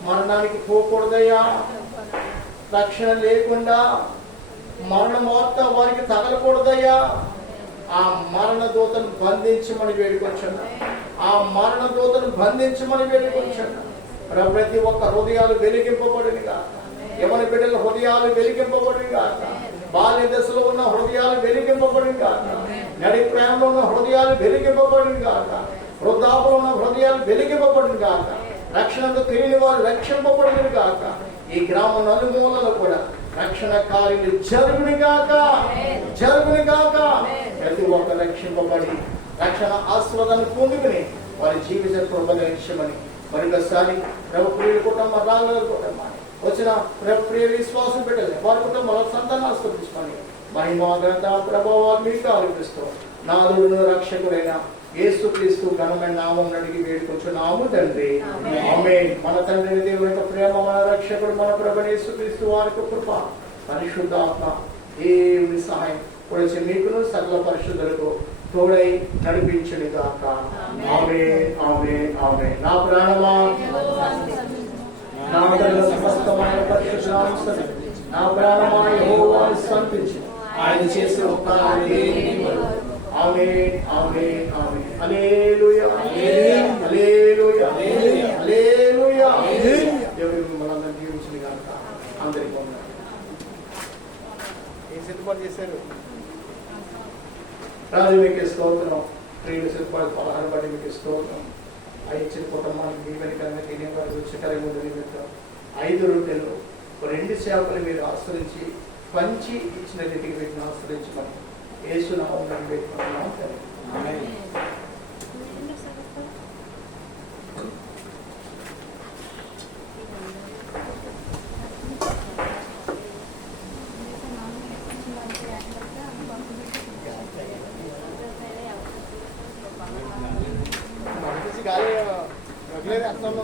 మరణానికి పోకూడదయ్యా. రక్షణ లేకుండా మరణ వార్త వారికి తగలకూడదయ్యా. ఆ మరణ దూతను బంధించమని వేడుకొచ్చాను. ప్రతి ఒక్క హృదయాలు వెలిగింపబడిన గాక. యవన బిడ్డల హృదయాలు వెలిగింపబడిన గాక. బాల్య దశలో ఉన్న హృదయాలు వెలిగింపబడిన గాక. నడి ప్రేమలో ఉన్న హృదయాలు వెలిగింపబడిన గాక. వృద్ధాపంలో ఉన్న హృదయాలు వెలిగింపబడిన గాక. రక్షణకు తెలియని వారు రక్షింపబడిన గాక. ఈ గ్రామ నలుమూలలో కూడా రక్షణ కార్యాలు జరుగుని గాక. ప్రతి ఒక్క రక్షింపబడి రక్షణ ఆస్వాదాన్ని పొందుకుని వారి జీవిత కృపగలించమని మరొకసారి ప్రభు ప్రియుల కుటుంబం వచ్చిన ప్రియ విశ్వాసం పెట్టాలి. వారి కుటుంబాల సంతానాలు స్థుతించమని మహిమా ఘనత ప్రభావాలు మీకు ఆరోపిస్తూ నాదుడును రక్షకుడైన యేసుక్రీస్తు ఘనమైన నామం అడిగి వేడుకొచ్చున్నాము తండ్రి. ఆమేన్. మన తండ్రి దేవుని యొక్క ప్రేమ, మన రక్షకుడు మన ప్రభువైన యేసుక్రీస్తు వారి యొక్క కృప, పరిశుద్ధాత్మ దేవుని సహాయం కొలిచి మీకును సకల పరిశుద్ధులకు తోడై నడిపించును గాక. ఆమేన్, ఆమేన్, ఆమేన్. నా ప్రాణమా నా సమస్తమైన పరిశుద్ధ నా ప్రాణమా యెహోవాను స్తుతించు, ఆయన చేసిన ఉపకారాన్ని ఆమేన్, ఆమేన్, ఆమేన్. హల్లెలూయా, హల్లెలూయా, హల్లెలూయా. దేవుడు మిమ్మల్ని అందరినీ దీవించును గాక. అందరికీ వందనాలు. ఏం సిద్ధపాటు చేశారు? రాజు మీకు స్తోత్రం. ప్రియులు సిద్ధపాటు పలహారం బట్టి మీకు స్తోత్రం. ఆ ఇచ్చిన కుటుంబానికి దీవెనకరంగా తినేవారు రుచికరంగా నిమిత్తం 5 రొట్టెలు 2 చేపలు మీరు ఆశ్రయించి పంచి ఇచ్చిన రీతికి వీటిని ఆశ్రయించమని యేసు నామమున వేడుకుంటున్నాము తండ్రి. ఆమేన్. గాలి రగలేదు అర్థంలో